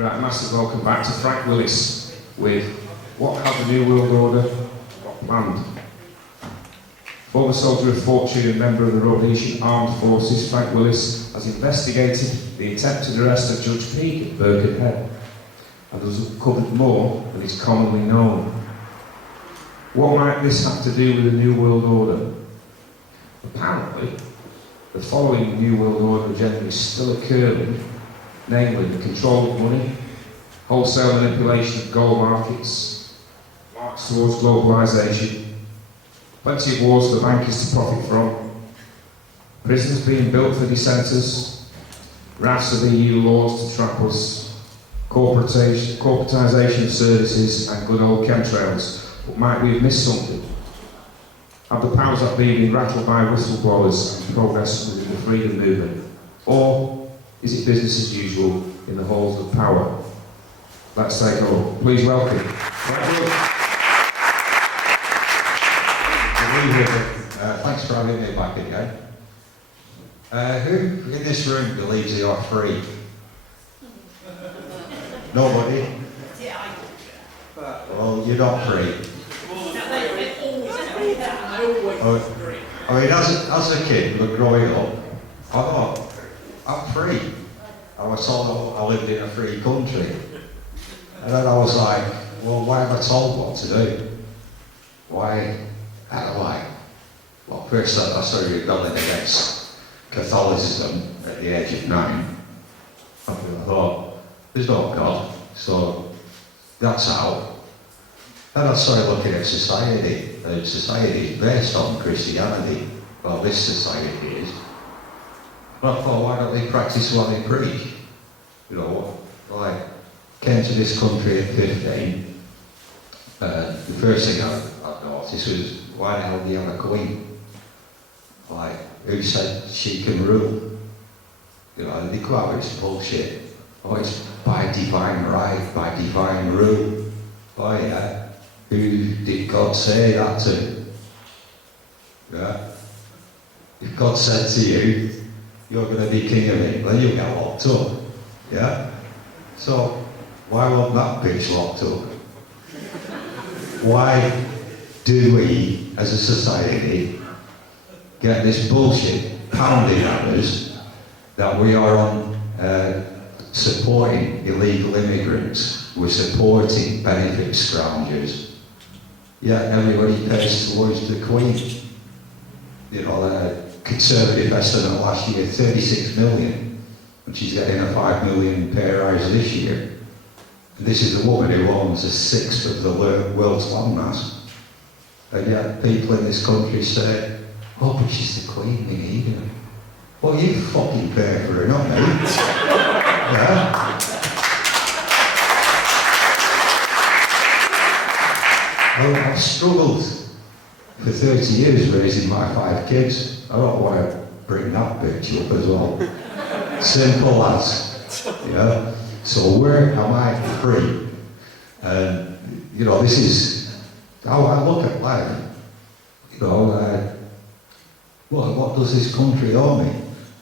Right, massive welcome back to Frank Willis with What Have the New World Order Got Planned? Former soldier of fortune and member of the Rhodesian Armed Forces, Frank Willis has investigated the attempted arrest of Judge Peake at Birkenhead and has uncovered more than is commonly known. What might this have to do with the New World Order? Apparently, the following New World Order agenda is still occurring, namely the control of money, wholesale manipulation of gold markets, march towards globalisation, plenty of wars for the bankers to profit from, prisons being built for dissenters, rafts of EU laws to trap us, corporatisation of services and good old chemtrails. But might we have missed something? Have the powers that be been rattled by whistleblowers and progress within the freedom movement? Or is it business as usual in the halls of power? Let's take over. Please welcome. Thanks for having me back again. Who in this room believes they are free? Nobody? Well, you're not free. I mean, as a kid, growing up, I thought, I'm free. I was told I lived in a free country. And then I was like, well, why am I told what to do? Why? How do I? Well, first I started rebelling against Catholicism at the age of 9. I thought, there's no God, so that's out. Then I started looking at society. Society is based on Christianity. Well, this society is. But I thought, why don't they practice what they preach? You know, I came to this country at 15. The first thing I noticed was, why the hell do you have a queen? Like, who said she can rule? You know, they come out with this bullshit. Oh, it's by divine right, by divine rule. Oh yeah, who did God say that to? Yeah. If God said to you, you're going to be king of England, you'll get locked up. Yeah? So, why wasn't that bitch locked up? Why do we, as a society, get this bullshit pounded at us that we are on supporting illegal immigrants, we're supporting benefit scroungers, yet everybody pays towards the Queen. You know, the Conservative estimate last year, 36 million, and she's getting a 5 million pay rise this year. And this is the woman who owns 1/6 of the world's landmass. And yet people in this country say, oh, but she's the Queen, we need her. Well, you fucking pay for her, not me. Yeah? Well, I've struggled for 30 years raising my 5 kids. I don't want to bring that bitch up as well. Simple as, you know. So where am I free? And, you know, this is how I look at life. You know, what does this country owe me?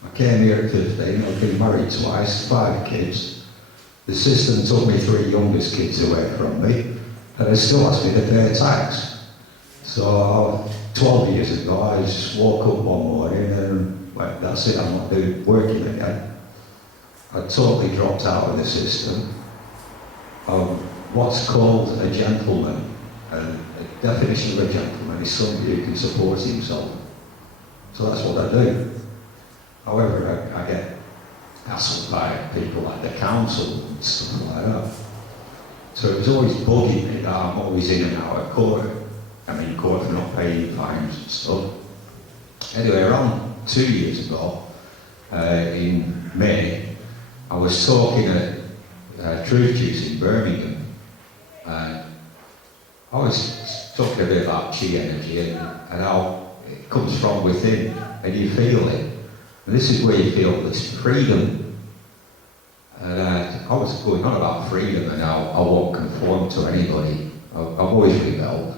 I came here at 15, I've been married twice, 5 kids. The system took me 3 youngest kids away from me, and it still asked me to pay tax. So 12 years ago, I just woke up one morning and went, that's it, I'm not working again. I totally dropped out of the system. What's called a gentleman, and the definition of a gentleman is somebody who can support himself. So that's what I do. However, I get hassled by people like the council and stuff like that. So it was always bugging me that I'm always in and out of court. I'm in court for not paying fines and stuff. Anyway, around 2 years ago, in May, I was talking at Truth Juice in Birmingham, and I was talking a bit about chi energy and how it comes from within, and you feel it. And this is where you feel this freedom. And I was going on about freedom and how I won't conform to anybody. I've always rebelled.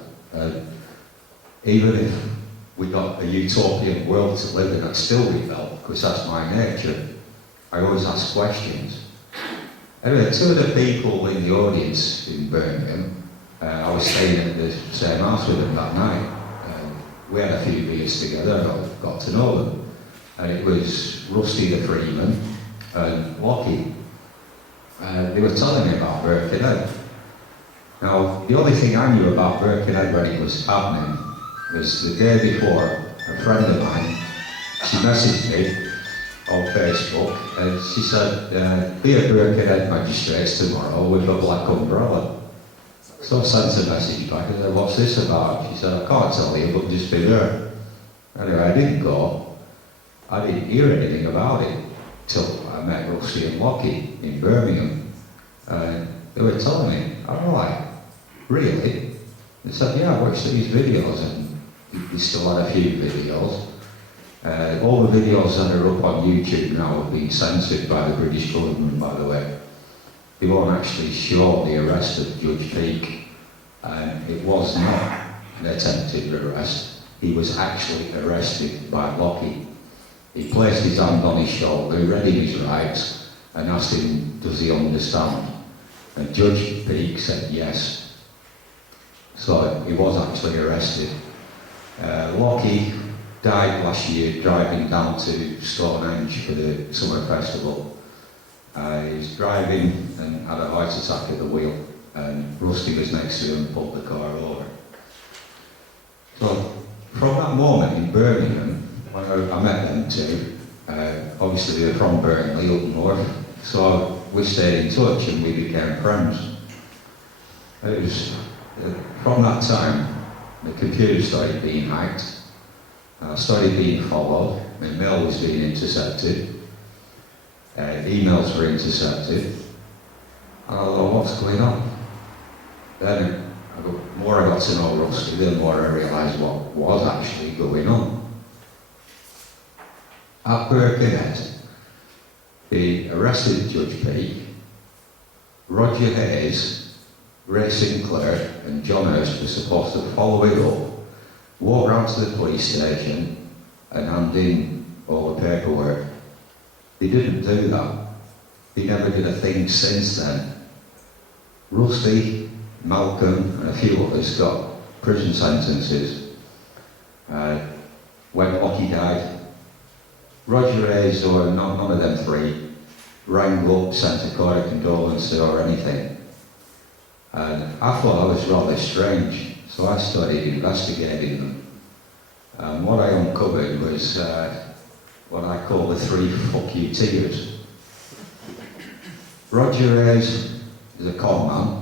Even if we got a utopian world to live in, I'd still rebel, because that's my nature. I always ask questions. Anyway, two of the people in the audience in Birmingham, I was staying at the same house with them that night. We had a few beers together and I got to know them. And it was Rusty the Freeman and Lockie. They were telling me about Birkenhead. Now, the only thing I knew about Birkenhead when it was happening was the day before, a friend of mine, she messaged me on Facebook and she said, be at Birkenhead Magistrates tomorrow with a black umbrella. So I sent a message back and said, what's this about? She said, I can't tell you, but just be there. Anyway, I didn't go. I didn't hear anything about it till I met Rusty and Lockie in Birmingham. And they were telling me, I'm like, really? They said, yeah, I watched these videos, and we still had a few videos. All the videos that are up on YouTube now have been censored by the British government, by the way. They won't actually show the arrest of Judge Peake, and it was not an attempted arrest. He was actually arrested by Lockie. He placed his hand on his shoulder, read him his rights, and asked him, does he understand? And Judge Peake said yes. So he was actually arrested. Lockie died last year driving down to Stonehenge for the summer festival. He was driving and had a heart attack at the wheel, and Rusty was next to him and pulled the car over. So from that moment in Birmingham, when I met them two, obviously they're from Burnley up north, so we stayed in touch and we became friends. It was from that time the computer started being hacked, I started being followed, my mail was being intercepted, emails were intercepted, and I thought, what's going on? Then the more I got to know Rusty, the more I realised what was actually going on. At Birkenhead, they arrested Judge Peake. Roger Hayes, Ray Sinclair and John Hurst were supposed to follow it up, walk round to the police station and hand in all the paperwork. They didn't do that. They never did a thing since then. Rusty, Malcolm and a few others got prison sentences. When Lockie died, Roger Hayes or none of them three rang up, sent a card of condolence or anything. And I thought that was rather strange, so I started investigating them. And what I uncovered was what I call the three fuck you tears. Roger Hayes is a con man.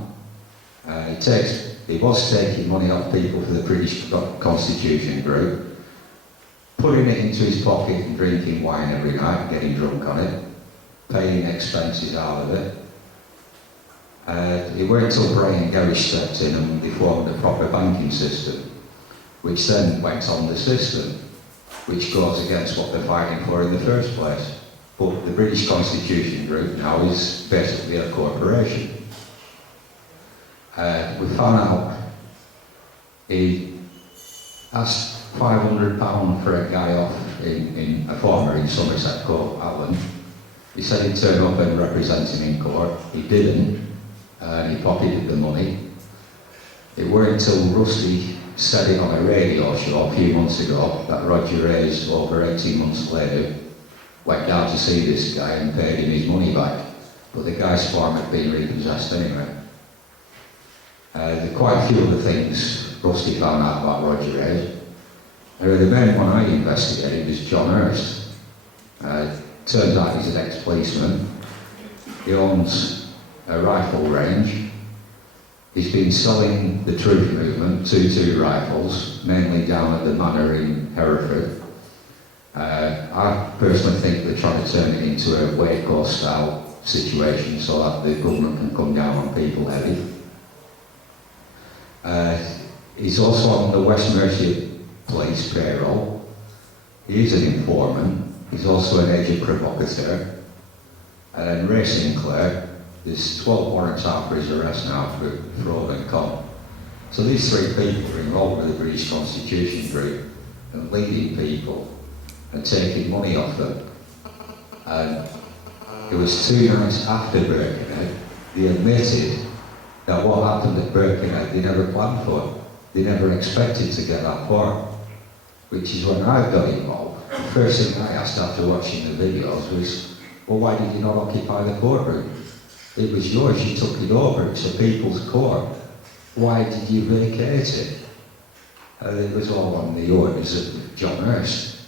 He was taking money off people for the British Constitution group, putting it into his pocket and drinking wine every night, getting drunk on it, paying expenses out of it. It weren't until Brian Gerrish stepped in and they formed a proper banking system, which then went on the system, which goes against what they're fighting for in the first place. But the British Constitution group now is basically a corporation. We found out he asked £500 for a guy off in a farmer in Somerset called Alan. He said he'd turn up and represent him in court. He didn't, and he pocketed the money. It weren't until Rusty said it on a radio show a few months ago that Roger Hayes, over 18 months later, went down to see this guy and paid him his money back. But the guy's farm had been repossessed anyway. There are quite a few other things Rusty found out about Roger Hayes. The main one I investigated was John Hurst. Turns out he's an ex-policeman. He owns a rifle range. He's been selling the Truth Movement 2.2 rifles, mainly down at the Manor in Hereford. I personally think they're trying to turn it into a Waco-style situation so that the government can come down on people heavy. He's also on the West Mercia Police payroll. He is an informant. He's also an agent provocateur. And then Ray Sinclair, there's 12 warrants out for his arrest now for fraud and con. So these three people are involved with the British Constitution group and leading people and taking money off them. And It was 2 nights after Birkenhead, they admitted that what happened at Birkenhead they never planned for. They never expected to get that far. Which is when I got involved. The first thing I asked after watching the videos was, well, why did you not occupy the courtroom? It was yours, you took it over, it's a people's court. Why did you vacate it? It was all on the orders of John Hurst,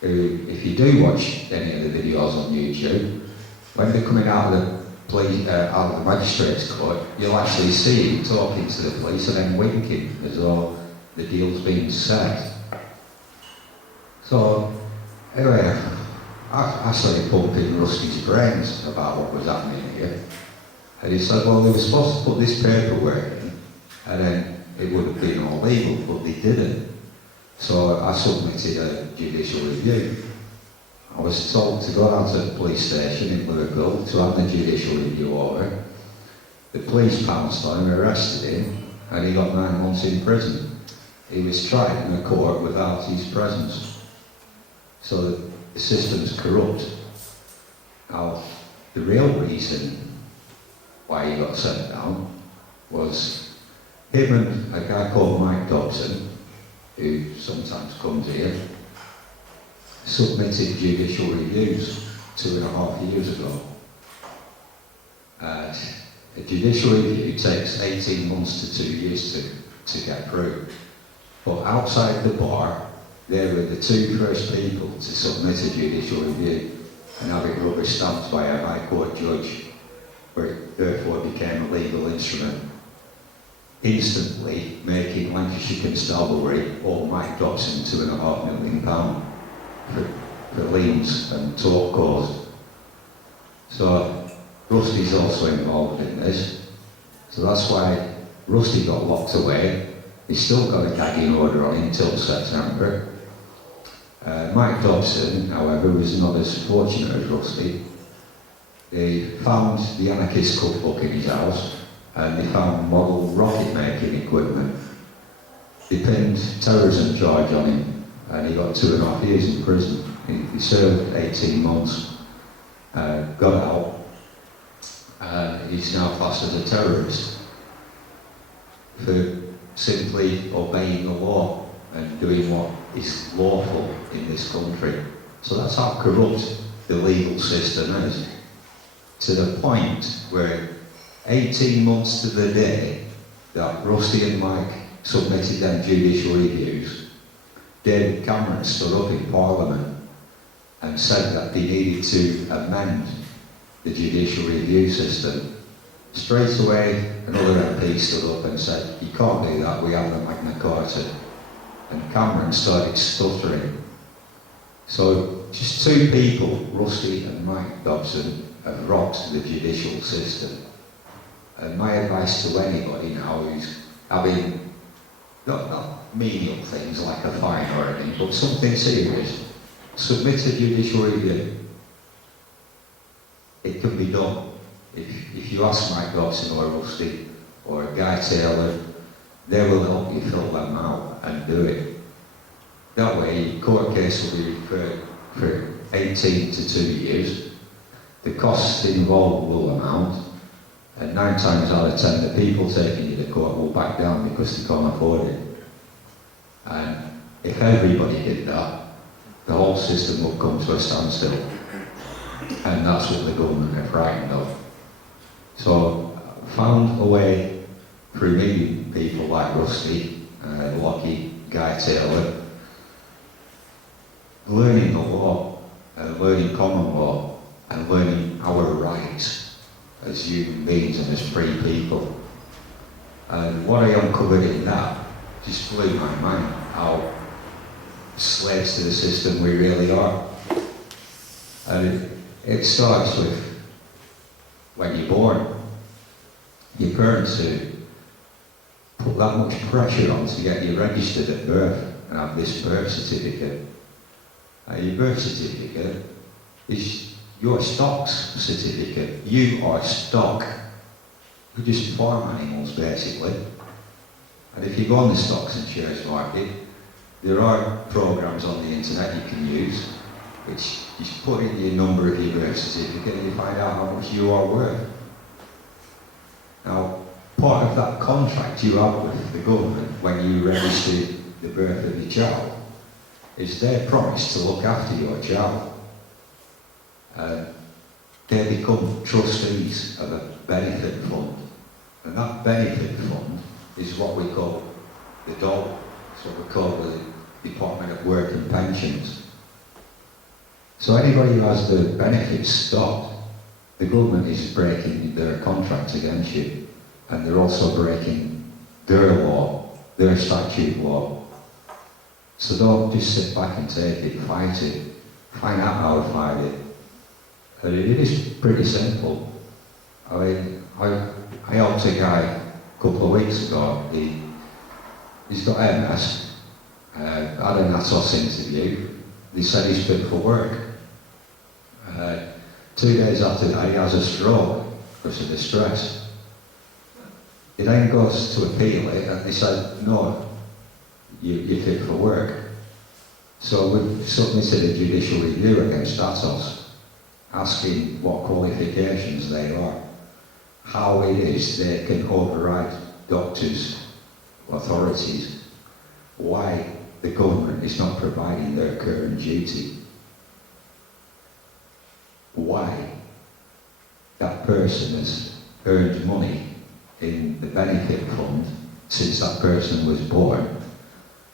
who, if you do watch any of the videos on YouTube, when they're coming out of the out of the magistrate's court, you'll actually see him talking to the police and then winking as though the deal's been set. So, anyway, I started pumping Rusty's brains about what was happening here. And he said, well, they were supposed to put this paperwork in, and then it would have been all legal, but they didn't. So I submitted a judicial review. I was told to go down to the police station in Liverpool to have the judicial review over. The police pounced on him, arrested him, and he got 9 months in prison. He was tried in a court without his presence. So the system's corrupt. Now, the real reason why he got sent down was him and a guy called Mike Dobson, who sometimes comes here, submitted judicial reviews 2.5 years ago. A judicial review takes 18 months to 2 years to get through. But outside the bar, they were the 2 first people to submit a judicial review and have it rubber stamped by a High Court judge, where it therefore became a legal instrument, instantly making Lancashire Constabulary or Mike Dobson £2.5 million for liens and tort cause. So Rusty's also involved in this. So that's why Rusty got locked away. He's still got a gagging order on him until September. Mike Dobson, however, was not as fortunate as Rusty. They found the anarchist cookbook in his house, and they found model rocket making equipment. They pinned terrorism charge on him, and he got 2.5 years in prison. He served 18 months, got out, and he's now classed as a terrorist for simply obeying the law and doing what is lawful in this country. So that's how corrupt the legal system is, to the point where 18 months to the day that Rusty and Mike submitted them judicial reviews, David Cameron stood up in Parliament and said that they needed to amend the judicial review system. Straight away, another MP stood up and said, you can't do that, we have the Magna Carta. And Cameron started stuttering. So just 2 people, Rusty and Mike Dobson, have rocked the judicial system. And my advice to anybody now who's having, not menial things like a fine or anything, but something serious, submit a judicial review. It can be done. If you ask Mike Dobson or Rusty or Guy Taylor, they will help you fill them out and do it. That way, your court case will be referred for 18 to 2 years. The costs involved will amount, and 9 times out of 10, the people taking you to court will back down because they can't afford it. And if everybody did that, the whole system would come to a standstill. And that's what the government are frightened of. So, found a way through meeting people like Rusty, Lockie, Guy Taylor, learning the law, learning common law, and learning our rights as human beings and as free people. And what I uncovered in that just blew my mind, how slaves to the system we really are. And it starts with when you're born. Your parents who put that much pressure on to get you registered at birth and have this birth certificate. Your birth certificate is your stocks certificate. You are stock. You're just farm animals, basically. And if you go on the stocks and shares market, there are programs on the internet you can use which is put in your number of your birth certificate and you find out how much you are worth. Now, part of that contract you have with the government when you register the birth of your child is their promise to look after your child. They become trustees of a benefit fund. And that benefit fund is what we call the DOL. It's what we call the Department of Work and Pensions. So anybody who has the benefits stopped, the government is breaking their contracts against you. And they're also breaking their law, their statute law. So don't just sit back and take it, fight it. Find out how to fight it. And it is pretty simple. I mean, I helped a guy a couple of weeks ago. He's got MS. Had an ASOS interview. They said he's fit for work. 2 days after that, he has a stroke because of the stress. He then goes to appeal it, and they said, no, you're fit for work. So we've submitted a judicial review against ASOS, asking what qualifications they are, how it is they can override doctors' authorities, why the government is not providing their current duty, why that person has earned money in the benefit fund since that person was born,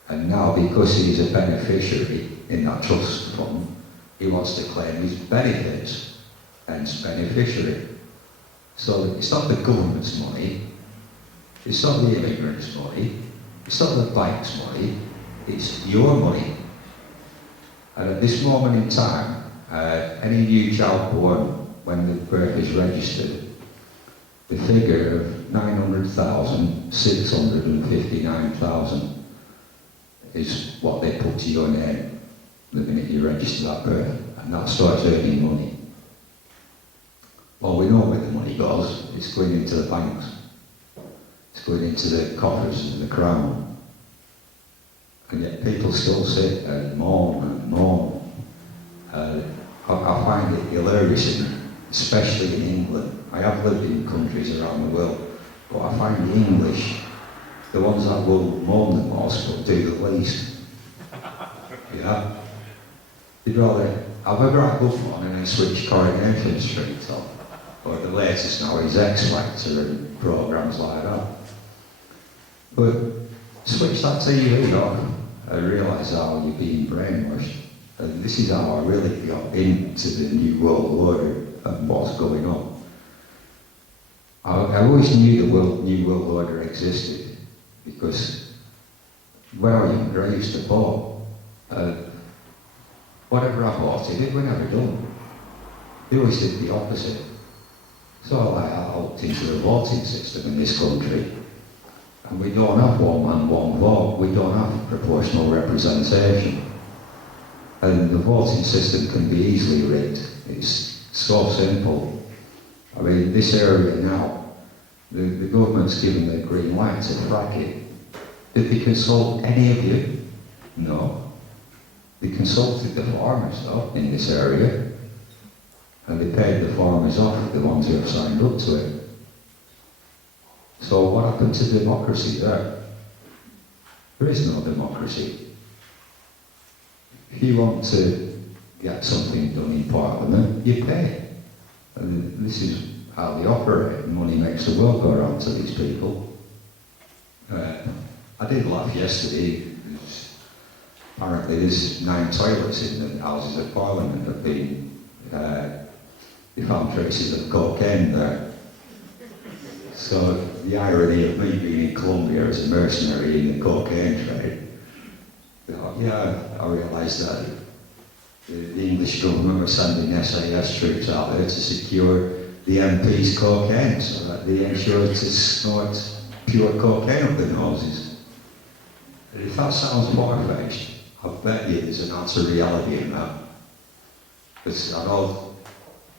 and now because he's a beneficiary in that trust fund, he wants to claim his benefits, hence beneficiary. So it's not the government's money, it's not the immigrants' money, it's not the bank's money, it's your money. And at this moment in time, any new child born when the birth is registered, the figure of 900,000, 659,000 is what they put to your name the minute you register that birth, and that starts earning money. Well, we know where the money goes. It's going into the banks. It's going into the coffers of the crown. And yet people still sit and moan and moan. I find it hilarious, especially in England. I have lived in countries around the world, but I find the English, the ones that will moan the most but do the least. Yeah? You'd rather have a bright good one and then switch Coronation Street on. Or the latest now is X Factor and programmes like that. But switch that TV on and realise how you're being brainwashed. And this is how I really got into the New World Order and what's going on. I always knew the New World Order existed because when I was younger I used to vote. Whatever I voted, it was never done. They always did the opposite. So I looked into the voting system in this country, and we don't have one man, one vote. We don't have proportional representation. And the voting system can be easily rigged. It's so simple. I mean, this area now, the government's given the green light to frack it. Did they consult any of you? No. They consulted the farmers, though, in this area. And they paid the farmers off, the ones who have signed up to it. So what happened to democracy there? There is no democracy. If you want to get something done in Parliament, you pay. And this is how they operate. Money makes the world go around to these people. I did laugh yesterday. Apparently there's 9 toilets in the Houses of Parliament that have been, they found traces of cocaine there. So the irony of me being in Colombia as a mercenary in the cocaine trade, yeah, I realised that the English government were sending SAS troops out there to secure the MP's cocaine so that they ensured to snort pure cocaine up their noses. And if that sounds far-fetched, I bet you there's an ounce of reality in that. Because I know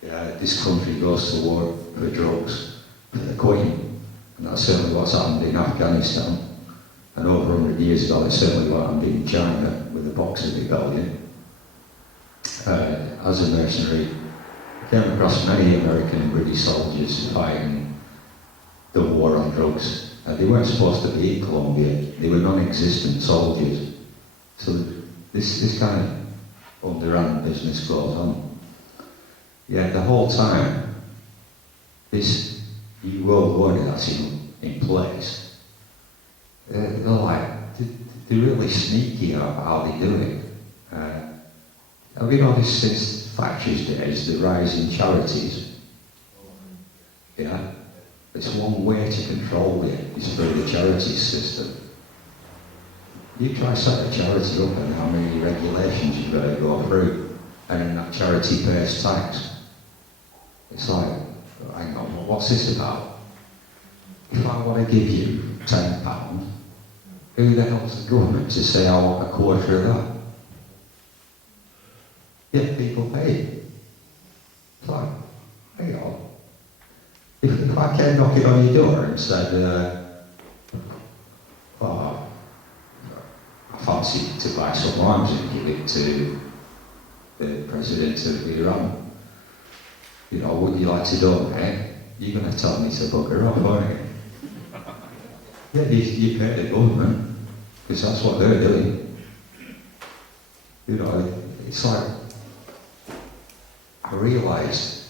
this country goes to war for drugs, for the Queen, and that's certainly what's happened in Afghanistan. And over 100 years ago, that's certainly what happened in China with the Boxer Rebellion. as a mercenary, I came across many American and British soldiers fighting the war on drugs. They weren't supposed to be in Colombia. They were non-existent soldiers. So this kind of underhand business goes on. Yet the whole time, this new world order that's in place, they're like, they're really sneaky about how they do it. Have you noticed since Thatcher's days, the rise in charities? Yeah? It's one way to control it, is through the charities system. You try to set a charity up and how many regulations you've got to go through, and then that charity pays tax. It's like, hang on, what's this about? If I want to give you £10, who the hell's the government to say I want a quarter of that? Yet people pay it. It's like, hang on. If I came knocking on your door and said, oh, I fancy to buy some arms and give it to the president of Iran, you know, would you like to donate? You're going to tell me to bugger off, aren't you? Yeah, you pay the government, because that's what they're doing. You know, it's like, I realised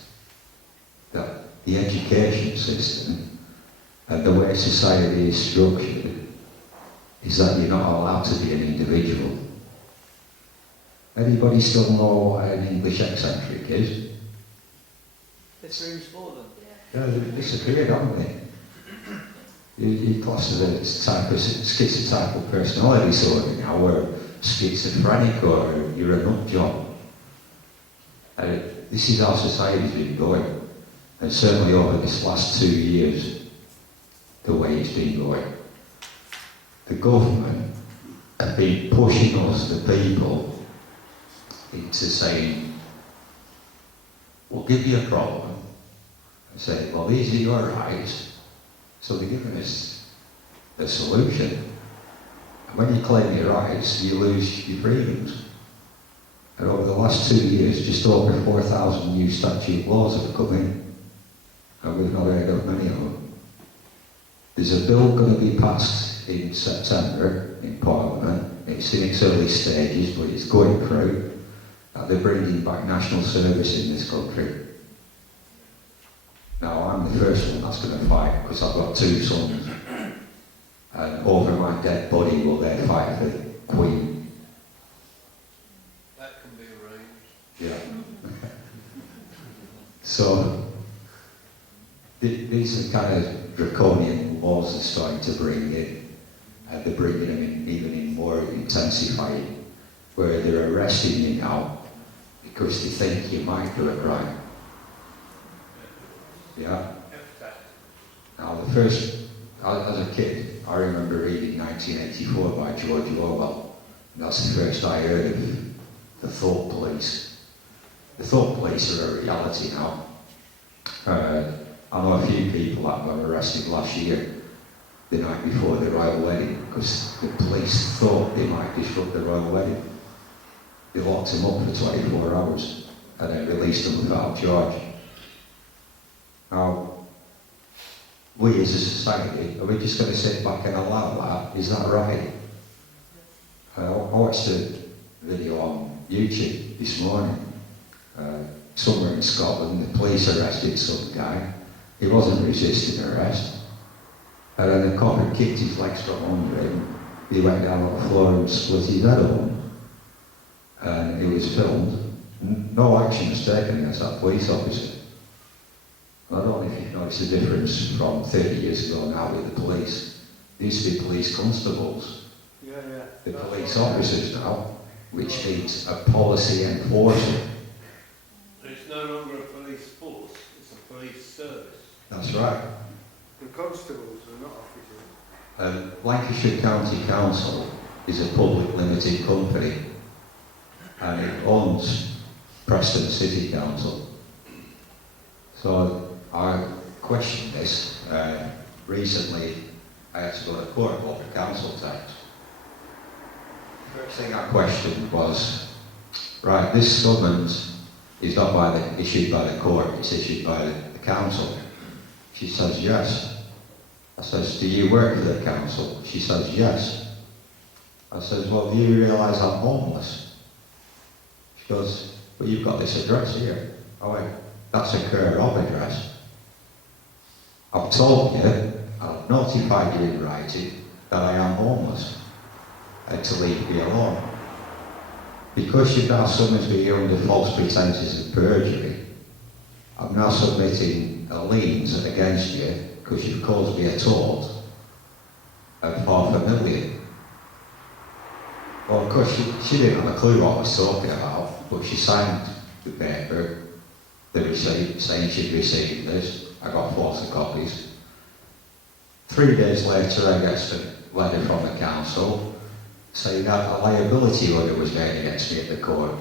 that the education system and the way society is structured is that you're not allowed to be an individual. Anybody still know what an English eccentric is? This room's for them. Yeah, they've disappeared, haven't they? You class as a type of schizotypal personality disorder now, or schizophrenic, or you're a nut job. This is how society's been going. And certainly over this last 2 years, the way it's been going. The government have been pushing us, the people, into saying, we'll give you a problem, and say, well, these are your rights. So they're giving us the solution. And when you claim your rights, you lose your freedoms. And over the last 2 years, just over 4,000 new statute laws have come in. And we've not heard of many of them. There's a bill going to be passed in September in Parliament. It's in its early stages, but it's going through. They're bringing back national service in this country. Now, I'm the first one that's going to fight, because I've got 2 sons. And over my dead body will they fight for the Queen. That can be arranged. Yeah. So, these are kind of draconian laws they're starting to bring in. And they're bringing them in even in more intensifying, where they're arresting you now because they think you might do a crime. Yeah? Now, the first, as a kid, I remember reading 1984 by George Orwell. And that's the first I heard of the thought police. The thought police are a reality now. I know a few people that were arrested last year, the night before the royal wedding, because the police thought they might disrupt the royal wedding. They locked them up for 24 hours and then released them without charge. Now, we as a society, are we just going to sit back and allow that? Is that right? I watched a video on YouTube this morning. Somewhere in Scotland, the police arrested some guy. He wasn't resisting arrest. And then the cop had kicked his legs from under him. He went down on the floor and split his head open. And it was filmed. No action was taken against that police officer. I don't know if you've noticed the difference from 30 years ago now with the police. There used to be police constables. Yeah. The police officers now, which means a policy enforcer. It's no longer a police force, it's a police service. That's right. The constables are not officers. Lancashire County Council is a public limited company and it owns Preston City Council. So I questioned this. Recently I had to go to court over council tax. First thing I questioned was, right, this summons is not issued by the court, it's issued by the council. She says, yes. I says, do you work for the council? She says, yes. I says, well, do you realise I'm homeless? She goes, well, you've got this address here. I went, that's a care of address. I've told you, I've notified you in writing that I am homeless and to leave me alone. Because you've now summoned me under false pretences of perjury, I'm now submitting a liens against you because you've caused me a tort of £500,000. Well, of course, she didn't have a clue what I was talking about, but she signed the paper, the receipt, saying she'd received this. I got photocopies. 3 days later, I get a letter from the council saying that a liability order was made against me at the court.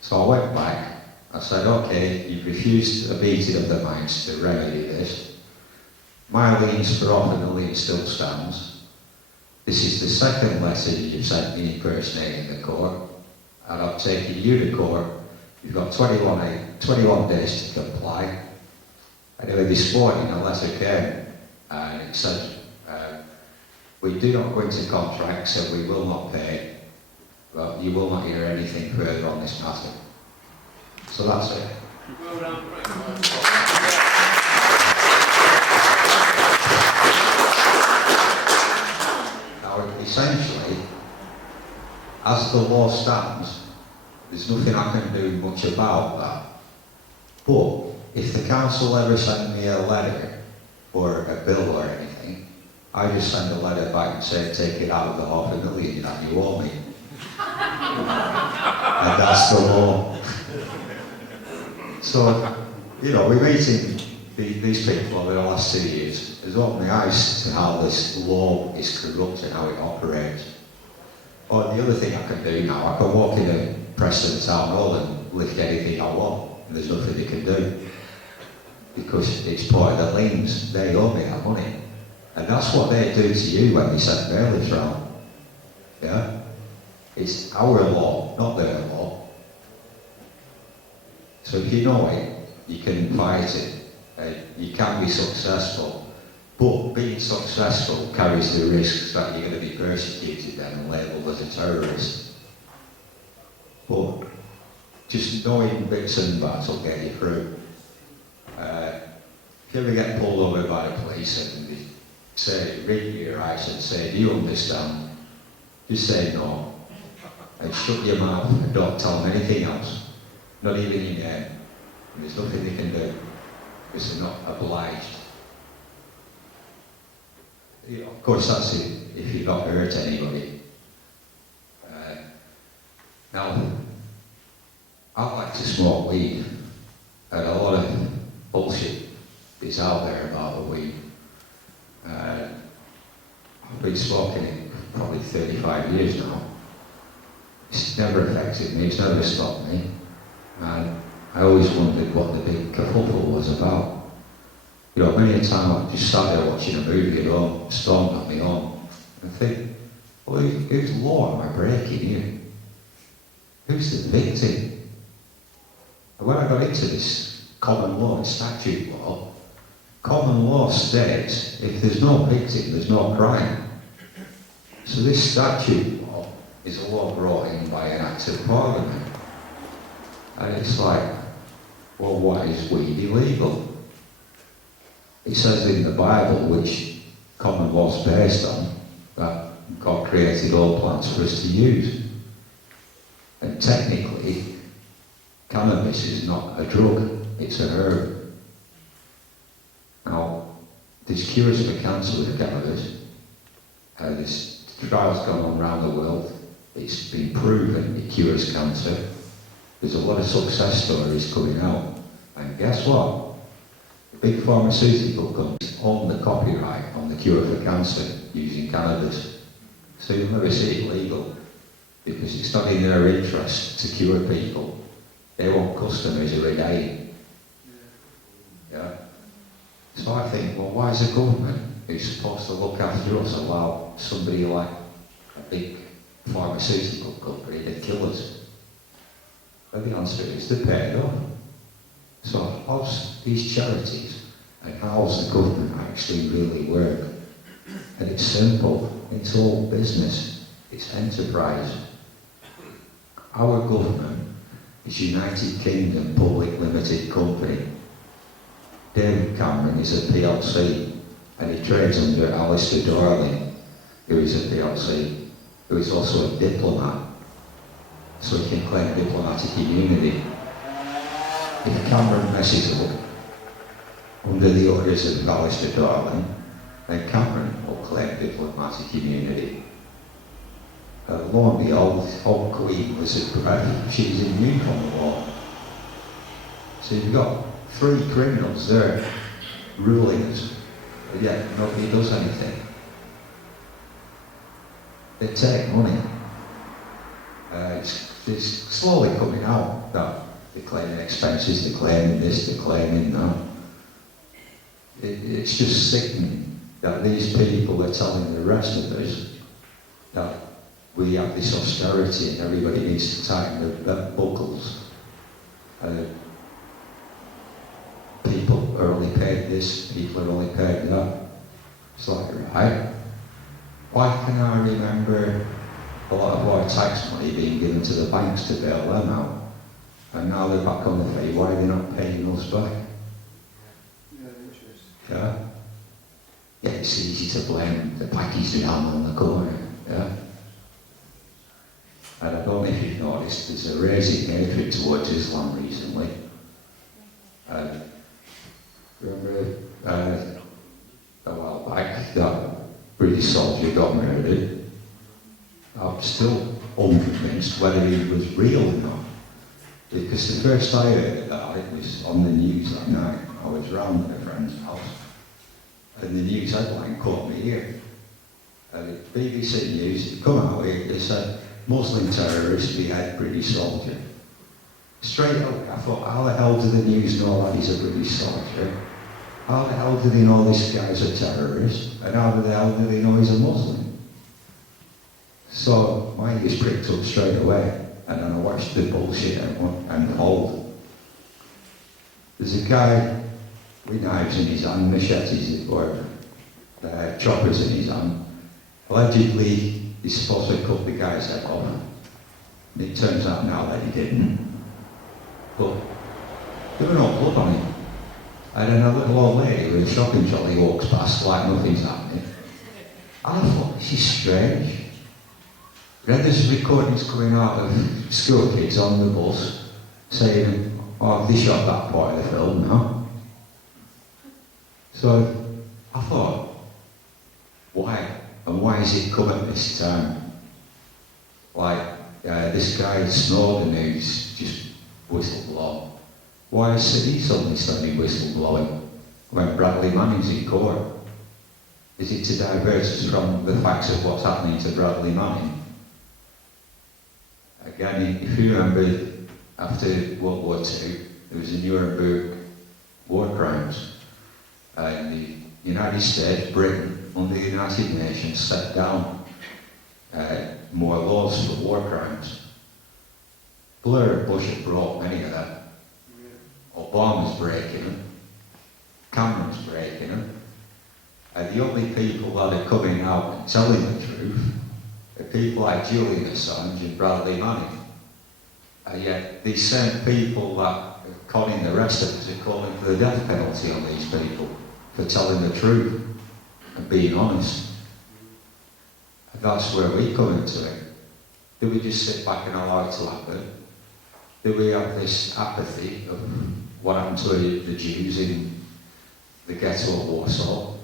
So I went back. I said, okay, you've refused a meeting of the minds to remedy this. My liens for £500,000 still stands. This is the second letter you've sent me impersonating the court, and I've taken you to court. You've got 21 days to comply. Anyway, this morning a letter came, and it said, we do not go into contracts and we will not pay, but you will not hear anything further on this matter. So that's it. Well done, Now, essentially, as the law stands, there's nothing I can do much about that. But if the council ever send me a letter or a bill or anything, I just send a letter back and say, take it out of the £500,000 that you owe me. And that's the law. So, you know, we're meeting these people over the last 2 years. It's opened my eyes to how this law is corrupt and how it operates. Or the other thing I can do now, I can walk in the Preston Town Hall and lift anything I want, and there's nothing they can do. Because it's part of the liens, they owe me that money. And that's what they do to you when they send bailiffs round. Yeah? It's our law, not their law. So if you know it, you can fight it. You can be successful. But being successful carries the risks that you're going to be persecuted then and labelled as a terrorist. But just knowing bits and bats will get you through. If you ever get pulled over by the police and they say, read your eyes and say, do you understand? Just say no. And shut your mouth and don't tell them anything else. Not even your name. And there's nothing they can do. Because they're not obliged. You know, of course, that's it if you've not hurt anybody. Now, I like to smoke weed. And a lot of bullshit is out there about the weed. I've been smoking it probably 35 years now. It's never affected me, it's never stopped me. And I always wondered what the big kerfuffle was about. You know, many a time I just sat there watching a movie at home, stormed at me home, and think, well, whose law am I breaking here? Who's the victim? And when I got into this common law and statute law, common law states if there's no victim, there's no crime. So this statute law is a law brought in by an Act of Parliament. And it's like, well, why is weed illegal? It says in the Bible, which common law's based on, that God created all plants for us to use. And technically, cannabis is not a drug, it's a herb. Now, there's cures for cancer with cannabis. There's trials going on around the world. It's been proven it cures cancer. There's a lot of success stories coming out. And guess what? The big pharmaceutical companies own the copyright on the cure for cancer using cannabis. So you'll never see it legal because it's not in their interest to cure people. They want customers who are dying. Yeah? So I think, well, why is the government who's supposed to look after us allow somebody like a big pharmaceutical company to kill us? And the answer is they're paid off. So how's these charities and how's the government actually really work? And it's simple, it's all business, it's enterprise. Our government is United Kingdom Public Limited Company. David Cameron is a PLC and he trades under Alistair Darling, who is a PLC, who is also a diplomat, so he can claim diplomatic immunity. If Cameron messes up under the orders of Alistair Darling, then Cameron will claim diplomatic immunity. Lo and behold, old Queen Elizabeth, she's immune from the law. So you've got 3 criminals there ruling us, but yet nobody does anything. They take money. It's slowly coming out that they're claiming expenses, they're claiming this, they're claiming that. It's just sickening that these people are telling the rest of us that we have this austerity and everybody needs to tighten their buckles. People are only paid this, people are only paid that. It's like, right, why can I remember a lot of our tax money being given to the banks to bail them out? And now they're back on the feet, why are they not paying us back? Yeah? Yeah, it's easy to blame the Pakistan on the corner, yeah? And I don't know if you've noticed, there's a raising hatred towards Islam recently. Remember a while back that British soldier got murdered? I'm still unconvinced whether he was real or not. Because the first I heard that it was on the news that night. I was round at a friend's house. And the news headline caught me here. BBC News, it come out here, they said, Muslim terrorist behead British soldier. Straight up, I thought, how the hell do the news know that he's a British soldier? How the hell do they know this guy's a terrorist? And how the hell do they know he's a Muslim? So my ears pricked up straight away, and then I watched the bullshit unfold. There's a guy with knives in his hand, machetes or choppers in his hand. Allegedly, he's supposed to cut the guy's head off. And it turns out now that he didn't. But there was no blood on him. And then a little old lady with a shopping trolley walks past like nothing's happening. And I thought, this is strange. Then there's recordings coming out of school kids on the bus saying, oh, they shot that part of the film now. So I thought, why? And why is it come at this time? Like this guy Snowden who's just whistleblown. Why is he suddenly studying whistleblowing when Bradley Manning's in court? Is it to divert us from the facts of what's happening to Bradley Manning? Again, if you remember, after World War II, there was the Nuremberg war crimes. And the United States, Britain, under the United Nations, set down more laws for war crimes. Blair and Bush have brought many of them. Obama's breaking them. Cameron's breaking them. And the only people that are coming out and telling the truth are people like Julian Assange and Bradley Manning. And yet these same people that are conning the rest of us are calling for the death penalty on these people for telling the truth and being honest. And that's where we come into it. Do we just sit back and allow it to happen? Do we have this apathy of what happened to the Jews in the ghetto of Warsaw?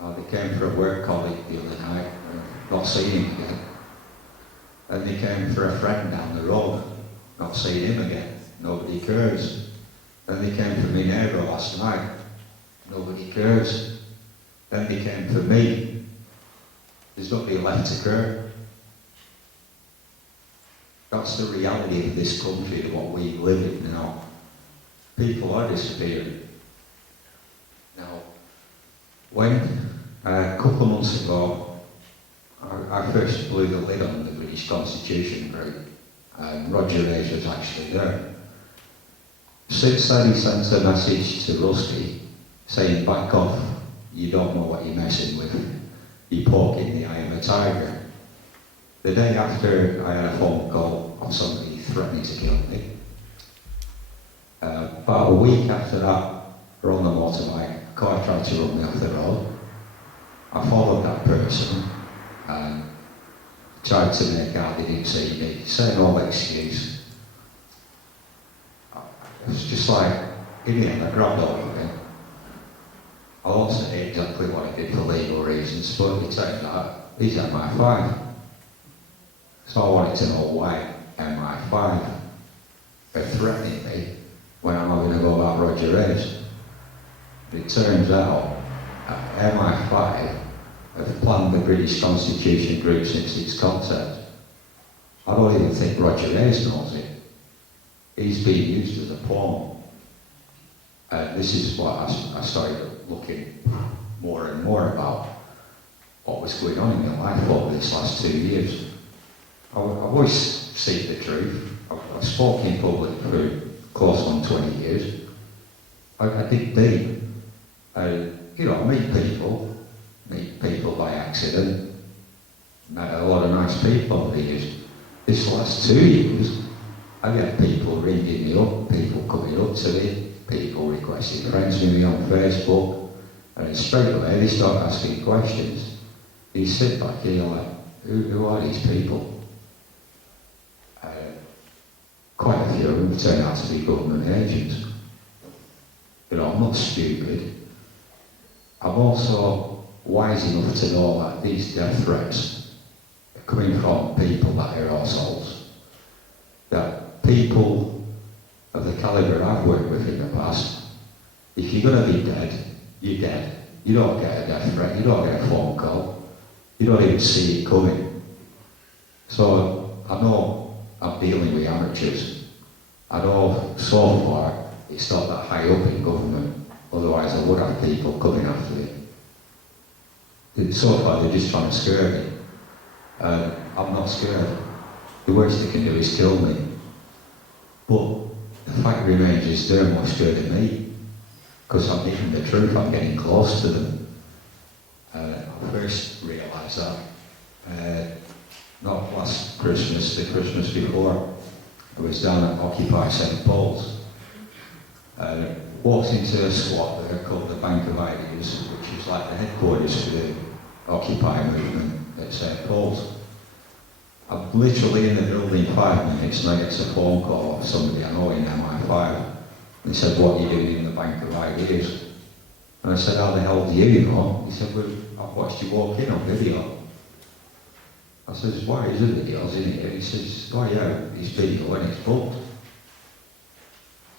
They came for a work colleague the other night, not seeing him again. And they came for a friend down the road, not seeing him again. Nobody cares. Then they came for me neighbour last night. Nobody cares. Then they came for me. There's nobody left to care. That's the reality of this country, of what we live in now. People are disappearing. Now, when a couple of months ago, I first blew the lid on the British Constitution group, and Roger Hayes was actually there. Since then he sent a message to Rusty saying, back off, you don't know what you're messing with, you poke in the eye of a tiger. The day after I had a phone call of somebody threatening to kill me. About a week after that, we're on the motorbike, a car tried to run me off the road. I followed that person and tried to make out they didn't see me, same old excuse. It was just like, in the end, I grabbed hold of him. I won't say exactly what I did for legal reasons, but it turns out he's MI5. So I wanted to know why MI5 are threatening me when I'm having a go about Roger Hayes. It turns out MI5 have planned the British Constitution group since its concept. I don't even think Roger Hayes knows it. He's being used as a pawn. And this is what I started looking more and more about what was going on in my life over this last 2 years. I've always seen the truth. I've spoken in public for close on 20 years. I dig deep. I meet people by accident. Met a lot of nice people over the years. This last 2 years, I get people ringing me up, people coming up to me, people requesting friends with me on Facebook, and straight away they start asking questions. You sit back here like, who are these people? Quite a few of them turn out to be government agents. I'm not stupid. I'm also wise enough to know that these death threats are coming from people that are assholes. That people of the calibre I've worked with in the past, if you're going to be dead, you're dead. You don't get a death threat, you don't get a phone call, you don't even see it coming. So I know I'm dealing with amateurs. I know so far it's not that high up in government, otherwise I would have people coming after me. So far they're just trying to scare me. I'm not scared. The worst they can do is kill me. But the fact remains is they're more scared of me, because I'm getting the truth, I'm getting close to them. I first realised that not last Christmas, the Christmas before, I was down at Occupy St Paul's. Walked into a squat there called the Bank of Ideas, which is like the headquarters for the Occupy movement at St Paul's. I'm literally in the building 5 minutes and I get a phone call of somebody I know in MI5. They said, what are you doing in the Bank of Ideas? And I said, how the hell do you know? He said, well, I've watched you walk in on video. I says, why is there videos in here? He says, oh yeah, it's video and it's booked.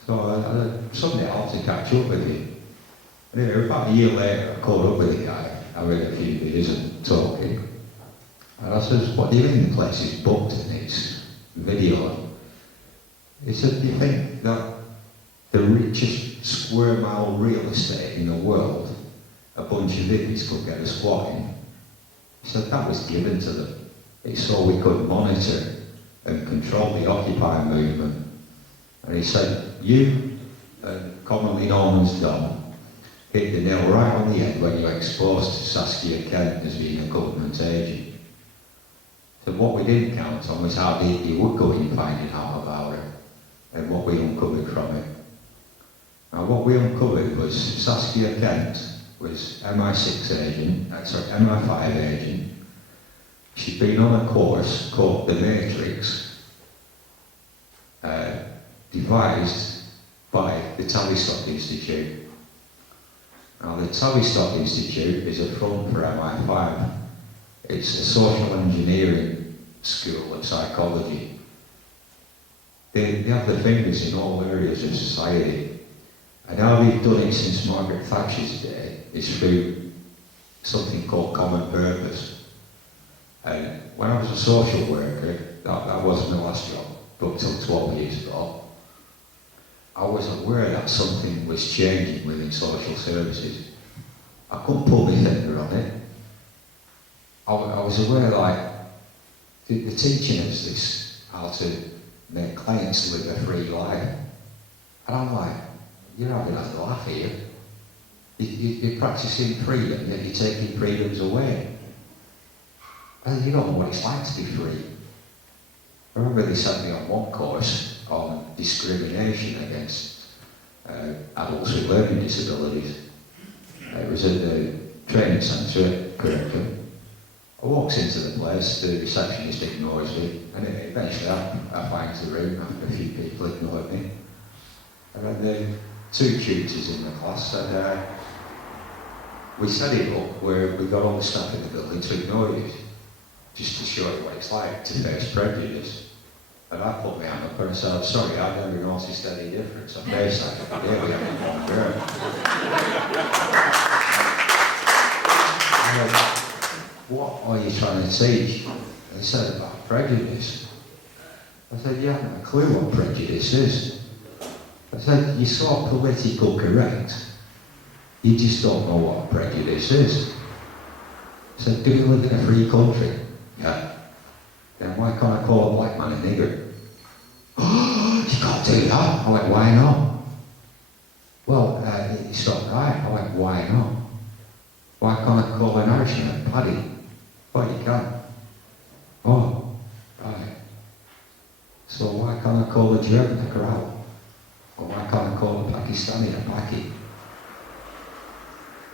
So someday I'll have to catch up with you. Anyway, about a year later, I called up with the guy. I read a few beers and talking. And I says, what do you mean the place is booked and it's video? He said, do you think that the richest square mile real estate in the world, a bunch of hippies could get a squat in? He said, that was given to them. It's so we could monitor and control the Occupy movement. And he said, you, commonly known as Dom, hit the nail right on the head when you exposed Saskia Kent as being a government agent. So what we didn't count on was how deep you would go in finding out about her and what we uncovered from it. Now what we uncovered was Saskia Kent was MI6 agent, MI5 agent. She'd been on a course called The Matrix, devised by the Tavistock Institute. Now the Tavistock Institute is a front for MI5. It's a social engineering school of psychology. They have their fingers in all areas of society. And how they've done it since Margaret Thatcher's day is through something called common purpose. And when I was a social worker, that wasn't my last job, but till 12 years ago, I was aware that something was changing within social services. I couldn't put my finger on it. I was aware, like, they're teaching us this, how to make clients live a free life. And I'm like, you're having a laugh here. You're practicing freedom, yet you're taking freedoms away. And you don't know what it's like to be free. I remember they sent me on one course on discrimination against adults with learning disabilities. It was at the training centre at Kirkham. I walked into the place, the receptionist ignores me, and eventually I find the room after a few people ignored me. And then the two tutors in the class said, we set it up where we got all the staff in the building to ignore you, just to show you what it's like to face prejudice. And I put my hand up and said, I'm sorry, I never noticed any difference. I faced that every day, we haven't gone there. What are you trying to teach? They said about prejudice. I said, you haven't a clue what prejudice is. I said, you're so political correct, you just don't know what prejudice is. I said, do you live in a free country? Yeah. Then why can't I call a black man a nigger? Oh, you can't do that. I went, why not? Well, it's not right. I went, why not? Why can't I call an Irishman a paddy? Oh, you can. Oh, right. So why can't I call a German a corral? Or why can't I call a Pakistani a Paki?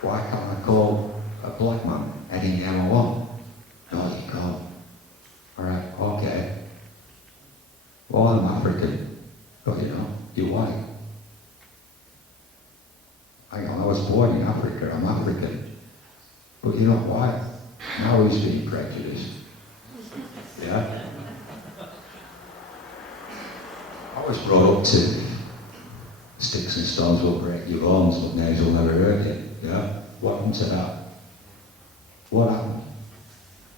Why can't I call a black man any name I want? No, you can't. Alright, okay. Well, I'm African. But you know, you're white. Hang on, I was born in Africa, I'm African. But you're not white. Now he's being prejudiced. Yeah? I was brought up to sticks and stones will break your bones, but nails will never hurt you. Yeah? What happened to that? What happened?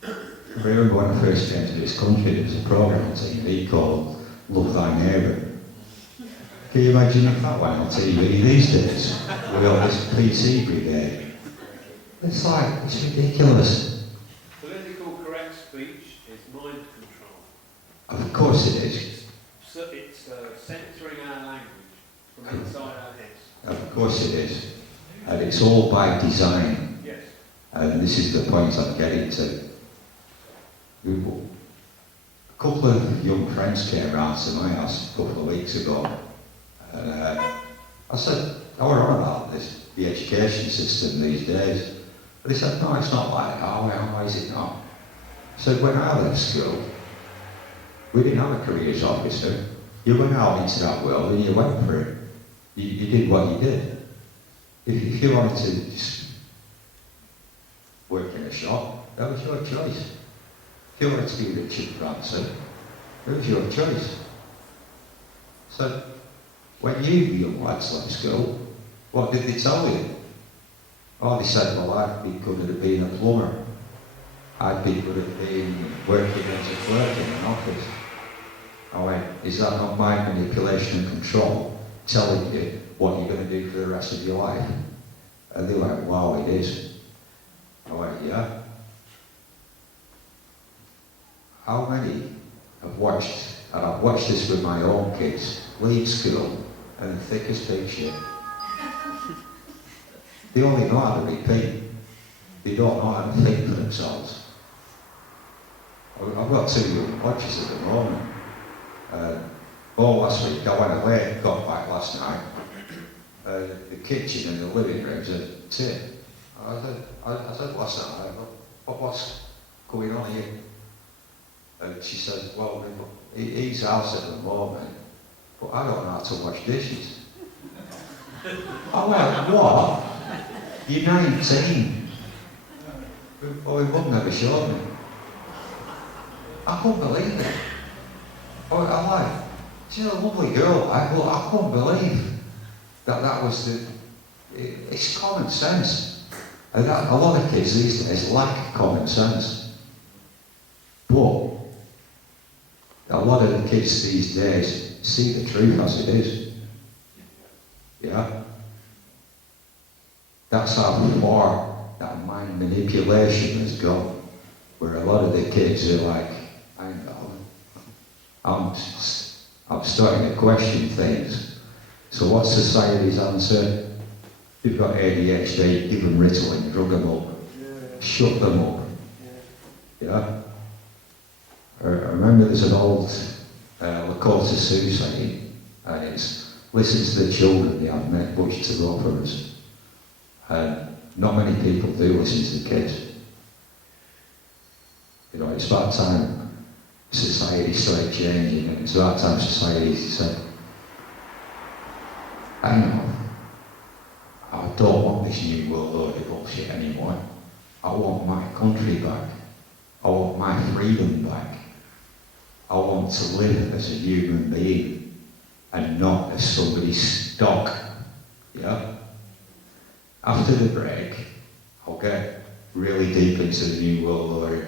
I remember when I first came to this country, there was a program on TV called Love Thy Neighbour. Can you imagine if that went on TV these days? With all this PC brigade. It's like, it's ridiculous. Political correct speech is mind control. Of course it is. It's censoring our language from inside our heads. Of course it is. And it's all by design. Yes. And this is the point I'm getting to. A couple of young friends came round to my house a couple of weeks ago. And I said, I was on about this, the education system these days. But they said, no, it's not like that. Why is it not? I said, when I left school, we didn't have a careers officer. You went out into that world and you went for it. You did what you did. If you wanted to just work in a shop, that was your choice. If you wanted to be Richard Branson, it was your choice. So, when you young lads left school, what did they tell you? Oh, they said, well, I'd be good at being a plumber. I'd be good at being working as a clerk in an office. I went, is that not mind manipulation and control telling you what you're going to do for the rest of your life? And they went, wow, it is. I went, yeah. How many have watched, and I've watched this with my own kids, leave school and the thickest big shit. They only know how to repeat. They don't know how to think for themselves. I've got two young watches at the moment. Last week I went away, got back last night. The kitchen and the living room's a tip. I said last night, what's going on here? And she said, well, he's house at the moment, but I don't know how to wash dishes. I went, what? You're 19. Oh, my mum never showed me. I couldn't believe it. I'm like, she's a lovely girl, but I couldn't believe that was it's common sense. And a lot of kids these days lack common sense. But a lot of the kids these days see the truth as it is. Yeah? That's how far that mind manipulation has gone. Where a lot of the kids are like, I know, I'm I'm starting to question things. So what's society's answer? You've got ADHD, give them Ritalin, drug them up, shut them up. Yeah? I remember there's an old Lakota Sioux saying, and it's, listen to the children, they have meant much to go for us. And not many people do listen to the kids. You know, it's about time society started changing, and it's about time society said, hang on, I don't want this new world order bullshit anymore. I want my country back. I want my freedom back. I want to live as a human being and not as somebody's stock. Yeah? After the break, I'll get really deep into the new world order,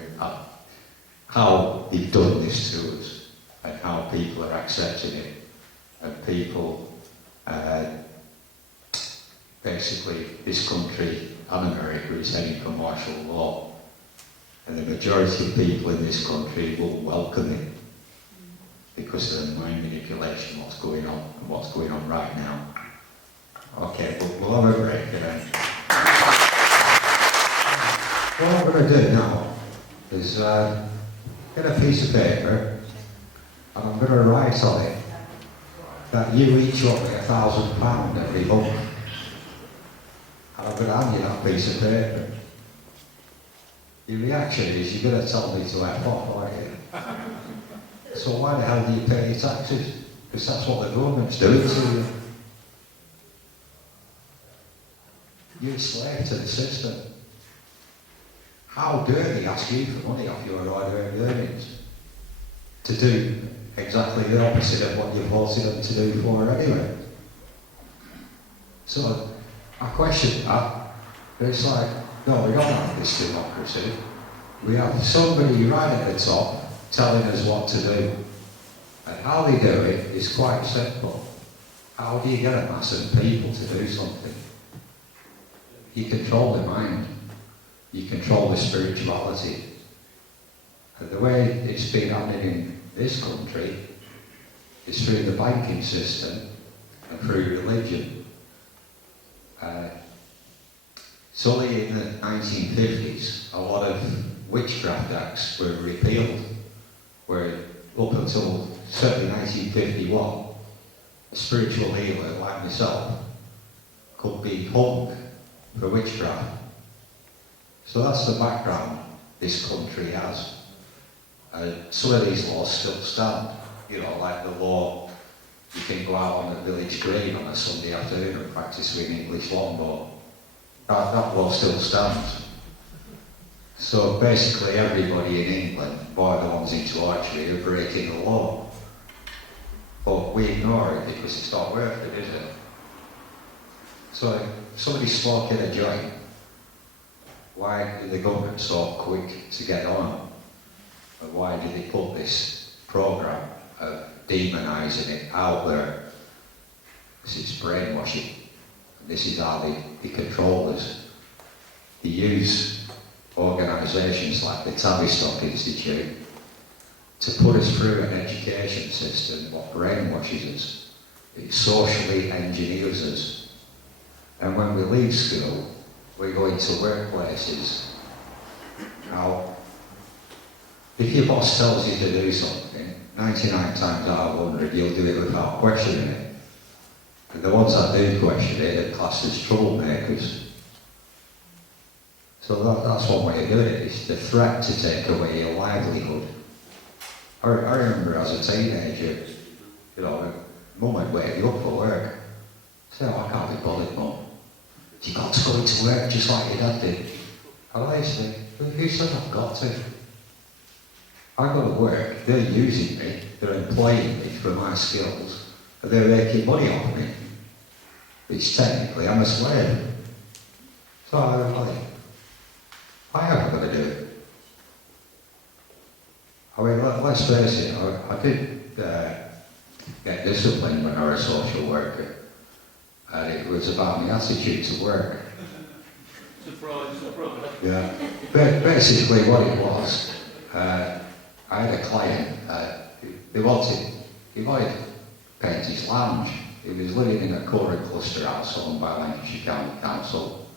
how they've done this to us and how people are accepting it, and people basically, this country and America is heading for martial law, and the majority of people in this country will welcome it because of the mind manipulation, what's going on and what's going on right now. Okay, but we'll have a break then. What I'm going to do now is get a piece of paper and I'm going to write on it that you each owe me £1,000 every month. And I'm going to hand you that piece of paper. Your reaction is you're going to tell me to F off, aren't you? So why the hell do you pay your taxes? Because that's what the government's doing to you. You're a slave to the system. How dare they ask you for money off your hard-earned earnings to do exactly the opposite of what you voted them to do for anyway? So I question that, but it's like, no, we don't have this democracy. We have somebody right at the top telling us what to do. And how they do it is quite simple. How do you get a mass of people to do something? You control the mind. You control the spirituality. And the way it's been happening in this country is through the banking system and through religion. It's only in the 1950s a lot of witchcraft acts were repealed, where up until certainly 1951, a spiritual healer like myself could be hung for witchcraft. So that's the background this country has. Some of these laws still stand, you know, like the law you can go out on a village green on a Sunday afternoon and practice swinging English longboard. That law still stands. So basically everybody in England, bar the ones into archery, are breaking the law. But we ignore it because it's not worth it, is it? So if somebody's smoking a joint, why is the government so quick to get on? And why do they put this programme of demonising it out there? Because it's brainwashing. And this is how they control us. They use organisations like the Tavistock Institute to put us through an education system what brainwashes us. It socially engineers us. And when we leave school, we go into workplaces. Now, if your boss tells you to do something, 99 times out of 100 you'll do it without questioning it. And the ones that do question it are classed as troublemakers. So that's one way of doing it, it's the threat to take away your livelihood. I remember as a teenager, you know, Mum would wake you up for work. Say, oh, I can't be bothered, Mum. You got to go into work just like your dad did. And I used to think, who said I've got to? I go to work, they're using me, they're employing me for my skills, and they're making money off me. Which technically I'm a slave. So I am going to do it. I mean, let's face it, I did get disciplined when I was a social worker. And it was about my attitude to work. Surprise, surprise. Yeah. Basically what it was, I had a client, he wanted paint his lounge. He was living in a current cluster house owned by Lancashire County Council.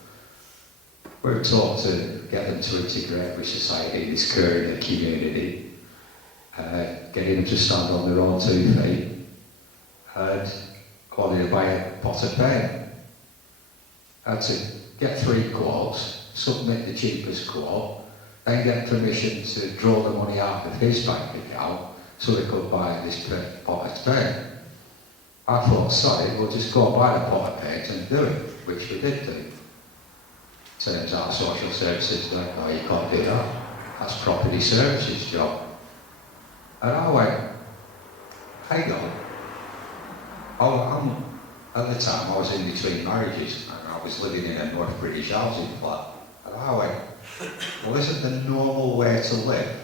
We were taught to get them to integrate with society, this care in the community, getting them to stand on their own 2 feet, and wanted to buy a pot of paint. I had to get 3 quotes, submit the cheapest quote, then get permission to draw the money out of his bank account so we could buy this pot of paint. I thought, sorry, we'll just go and buy the pot of paint and do it, which we did do. Turns out social services don't know you can't do that. That's property services job. And I went, hang on. At the time I was in between marriages and I was living in a North British housing flat. And I went, well, isn't the normal way to live?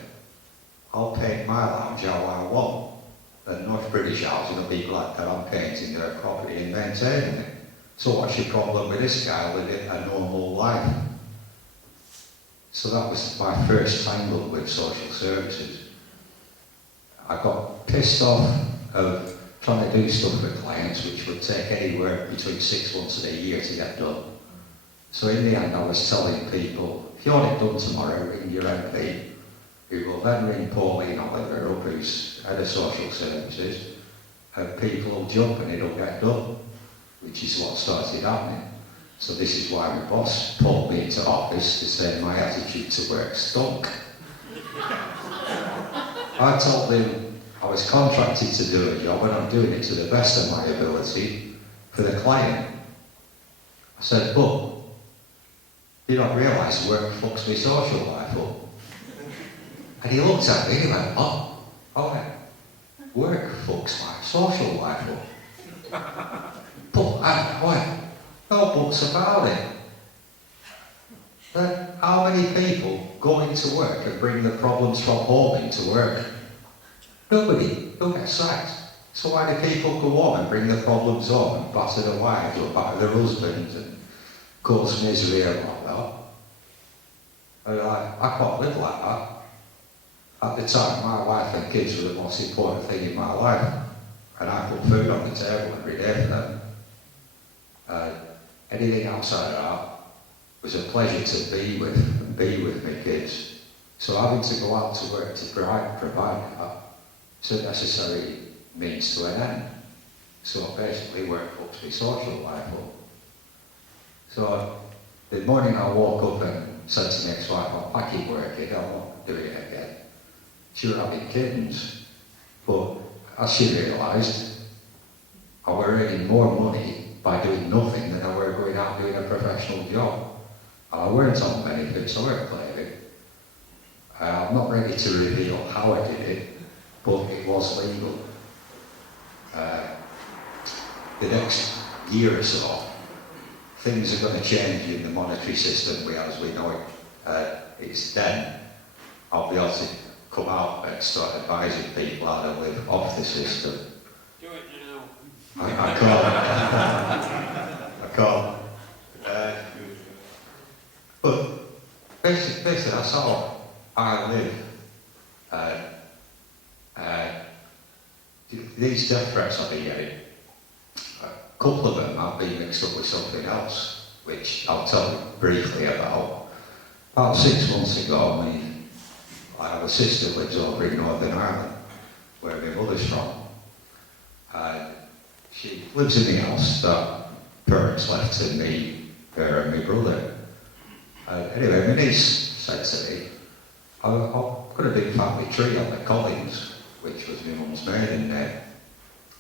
I'll paint my lounge how I want. The North British housing will be glad that I'm painting their property and maintaining it. So what's your problem with this guy living a normal life? So that was my first tangle with social services. I got pissed off of trying to do stuff with clients which would take anywhere between 6 months and a year to get done. So in the end I was telling people, if you want it done tomorrow, ring your MP, who will then ring Pauline Oliver up, who's head of social services, and people will jump and it'll get done, which is what started happening. So this is why my boss pulled me into office to say my attitude to work stunk. I told him I was contracted to do a job and I'm doing it to the best of my ability for the client. I said, but you don't realise work fucks my social life up. And he looked at me and he went, oh, work fucks my social life up. But I went, no buts about it. Then how many people go into work and bring the problems from home into work? Nobody. They'll get sacked. So why do people go home and bring the problems home and batter their wives or batter their husbands and cause misery and whatnot? And I can't live like that. At the time, my wife and kids were the most important thing in my life. And I put food on the table every day for them. Anything outside of that was a pleasure to be with and be with my kids. So having to go out to work to provide that is a necessary means to an end. So basically work fucks my social life up. So the morning I woke up and said to my ex-wife, I'm packing working, I'm not doing it again. She was having kittens, but as she realised, I were earning more money by doing nothing than I were going out doing a professional job. And I weren't on benefits, I weren't claiming. I'm not ready to reveal how I did it, but it was legal. The next year or so, things are going to change in the monetary system as we know it. It's then I'll be able to come out and start advising people how to live off the system. Do it now. I can't. But basically that's how I live. These death threats I've been getting, a couple of them have been mixed up with something else, which I'll tell you briefly about. About 6 months ago, I have a sister who lives over in Northern Ireland, where my mother's from. She lives in the house that parents left to me, her and my brother. Anyway, my niece said to me, I've got a big family tree on the Collins, which was my mum's maiden name.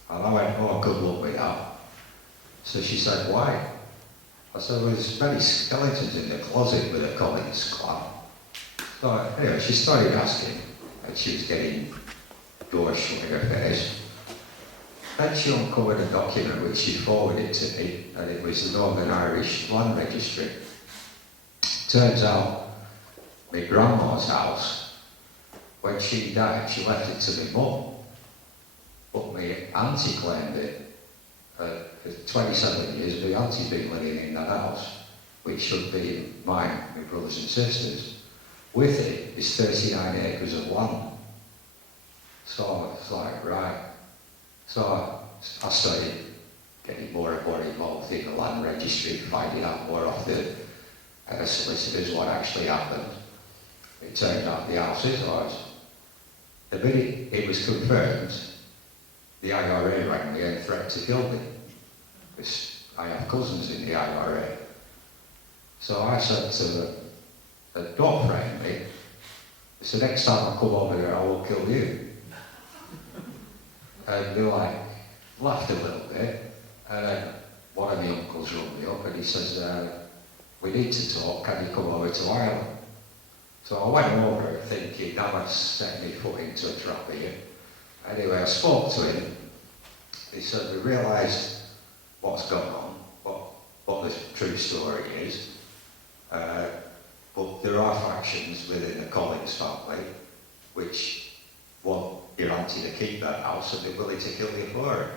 And I went, oh, good luck with that. So she said, why? I said, well, there's many skeletons in the closet with a Collins clan. So anyway, she started asking, and she was getting blush in her face. Then she uncovered a document which she forwarded to me, and it was the Northern Irish Land Registry. Turns out, my grandma's house, when she died, she left it to my mum. But my auntie claimed it. For 27 years, my auntie's been living in that house, which should be mine, my brothers and sisters. With it is 39 acres of land. So it's like, right. So I started getting more and more involved in the land registry, finding out more of the solicitors what actually happened. It turned out the house is ours. The minute it was confirmed, the IRA rang me and threatened to kill me. Because I have cousins in the IRA. So I said to them, don't threaten me. I said, next time I come over here, I will kill you. And they like laughed a little bit. And then one of the uncles rung me up and he says, we need to talk, can you come over to Ireland? So I went over thinking, now I've set my foot into a trap here. Anyway, I spoke to him. He said, we realised what's gone on, what the true story is. But there are factions within the Collins family which want your auntie to keep that house and they're willing to kill you for it.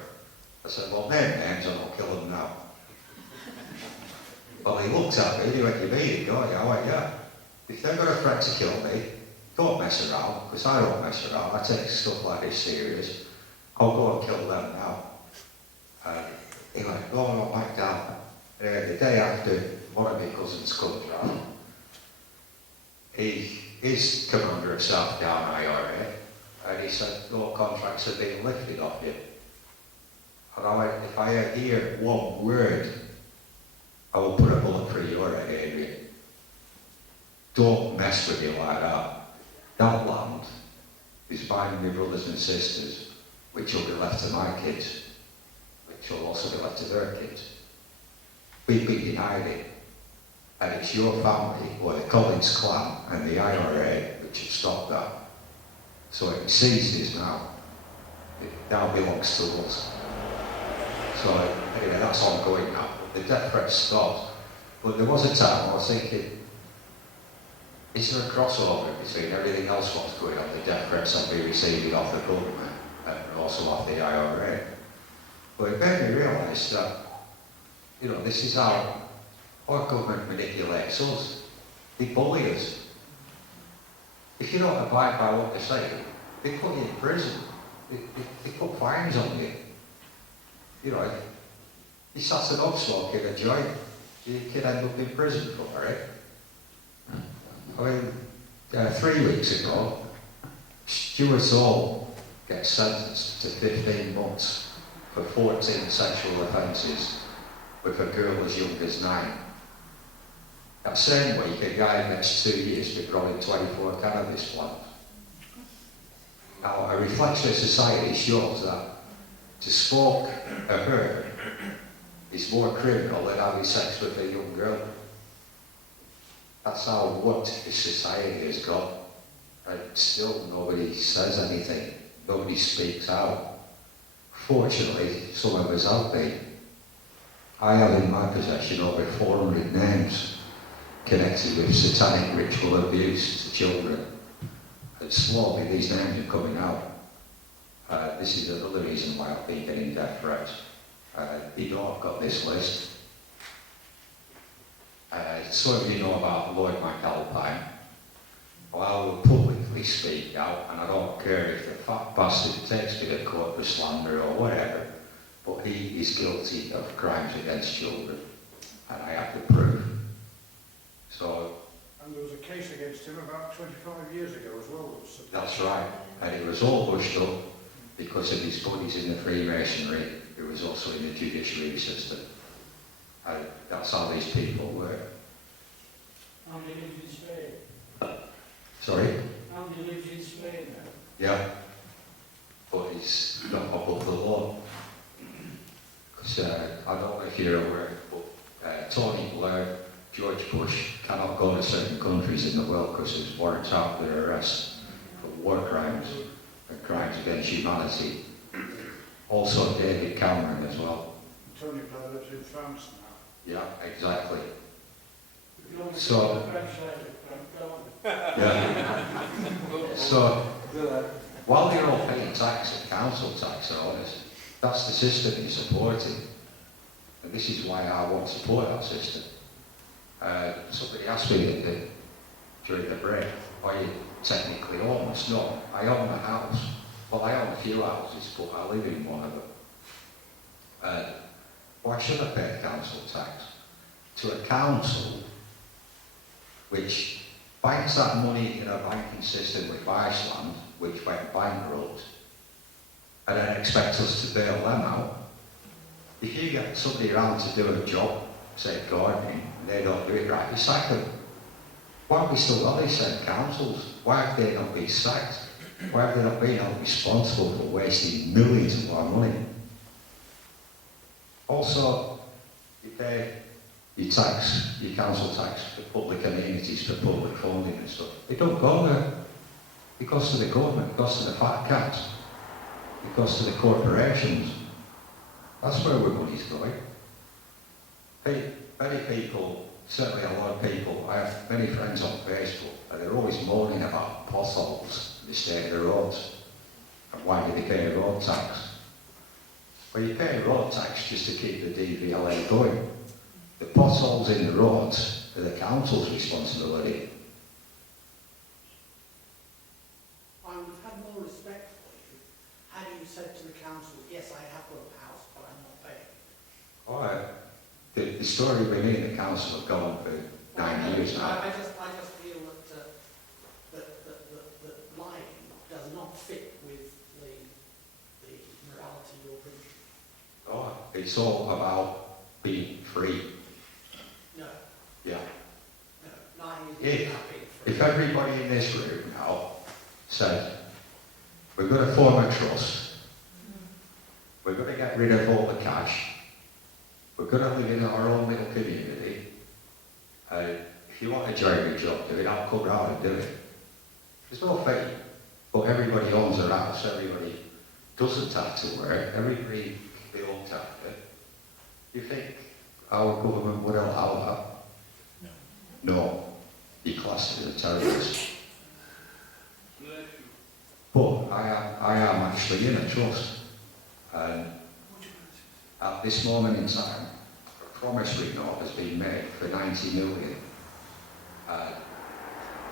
I said, well, name names and I'll kill them now. Well, he looked at me and he went, you mean it, don't you? I went, yeah. If they're going to threaten to kill me, don't mess around, because I don't mess around. I take stuff like this serious. I'll go and kill them now. And he went, go on, back down. The day after one of my cousins comes round, he's commander of South Down IRA, and he said, no contracts are being lifted off you. And I went, if I hear one word, I will put a bullet through your head, Adrian. Don't mess with you like that. That land is mine and my brothers and sisters, which will be left to my kids, which will also be left to their kids. We've been denied it. And it's your family, or the Collins clan and the IRA, which have stopped that. So it ceases now. It now belongs to us. So anyway, that's ongoing now. The death threat stopped. But there was a time I was thinking, is there a crossover between everything else what's going on, the death threats I'll be receiving off the government and also off the IRA? But it made me realise that, you know, this is how our government manipulates us. They bully us. If you don't abide by what they say, they put you in prison. They put fines on you. You know, you sat an up smoking a joint, you could end up in prison for it. I mean, 3 weeks ago, Stuart Hall gets sentenced to 15 months for 14 sexual offences with a girl as young as 9. That same week, a guy gets 2 years for growing 24 cannabis plants. Now, a reflection society shows that to smoke a herb is more criminal than having sex with a young girl. That's how what this society has got. And still nobody says anything. Nobody speaks out. Fortunately, some of us have been. I have in my possession over 400 names connected with satanic ritual abuse to children. And slowly these names are coming out. This is another reason why I've been getting death threats. You know, I've got this list. Some of you know about Lloyd McAlpine. Well, I will publicly speak out, and I don't care if the fat bastard takes me to court for slander or whatever, but he is guilty of crimes against children, and I have the proof. So. And there was a case against him about 25 years ago as well. That's right, and it was all hushed up because of his buddies in the Freemasonry, who was also in the judiciary system. And that's how these people work. Andy lives in Spain. Sorry? Andy lives in Spain now. Yeah. But he's not above the law. Because I don't know if you're aware, but Tony Blair, George Bush cannot go to certain countries in the world because there's warrants out for their arrest for war crimes and crimes against humanity. Also David Cameron as well. Tony Blair lives in France now. Yeah, exactly. You don't So- the French later, go on. Yeah. So, while they're all paying tax and council tax and all this, that's the system you're supporting. And this is why I won't support that system. Somebody asked me during the break, are you technically homeless? No, I own a house. Well, I own a few houses, but I live in one of them. Why should I pay council tax? To a council which banks that money in a banking system with Iceland, which went bankrupt, and then expect us to bail them out. If you get somebody around to do a job, say gardening, and they don't do it right, you sack them. Why have we still got these same councils? Why have they not been sacked? Why have they not been held responsible for wasting millions of our money? Also, you pay your tax, your council tax for public amenities, for public funding and stuff. It don't go there. It goes to the government, it goes to the fat cats, it goes to the corporations. That's where our money's going. Many people, certainly a lot of people, I have many friends on Facebook, and they're always moaning about potholes in the state of the roads. And why do they pay a road tax? Well, you pay a road tax just to keep the DVLA going. The potholes in the roads are the council's responsibility. I would have had more respect for you had you said to the council, yes, I have got a house, but I'm not paying. All right. The story with me and the council have gone for 9 years now. I just feel that lying does not fit with the morality you're preaching. Oh, it's all about being free. No, Yeah. no, lying is not being free. If everybody in this room now said, we're going to form a trust, we're going to get rid of all the cash, we're going to live in our own little community, if you want to join your job, do it, I'll come round and do it. There's no fee, but everybody owns their house, everybody doesn't have to work, everybody can be looked after. You think our government would allow that? No. Be classed as a terrorist. But I am actually in a trust. And at this moment in time, a promissory note has been made for 90 million.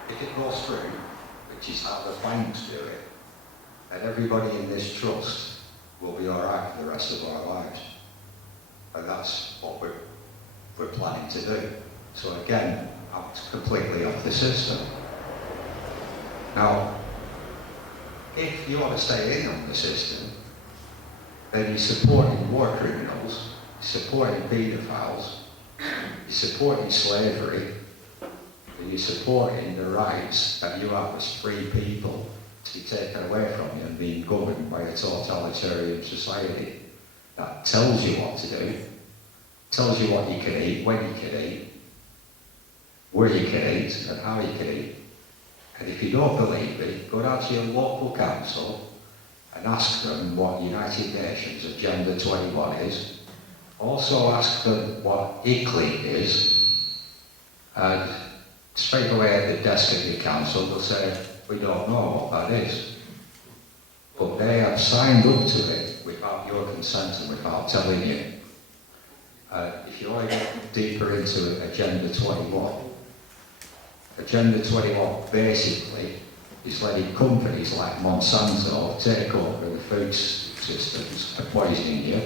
If it goes through, which is how the banks do it, then everybody in this trust will be all right for the rest of our lives. And that's what we're planning to do. So again, I'm completely off the system. Now, if you want to stay in on the system, then you're supporting war criminals, you're supporting paedophiles, you're supporting slavery, and you're supporting the rights that you have as free people to be taken away from you and being governed by a totalitarian society that tells you what to do, tells you what you can eat, when you can eat, where you can eat, and how you can eat. And if you don't believe it, go down to your local council and ask them what United Nations Agenda 21 is. Also ask them what ICLEI is. And straight away at the desk of your council, they'll say, we don't know what that is. But they have signed up to it without your consent and without telling you. If you want to get deeper into Agenda 21, Agenda 21 basically is letting companies like Monsanto take over the food systems and poisoning you.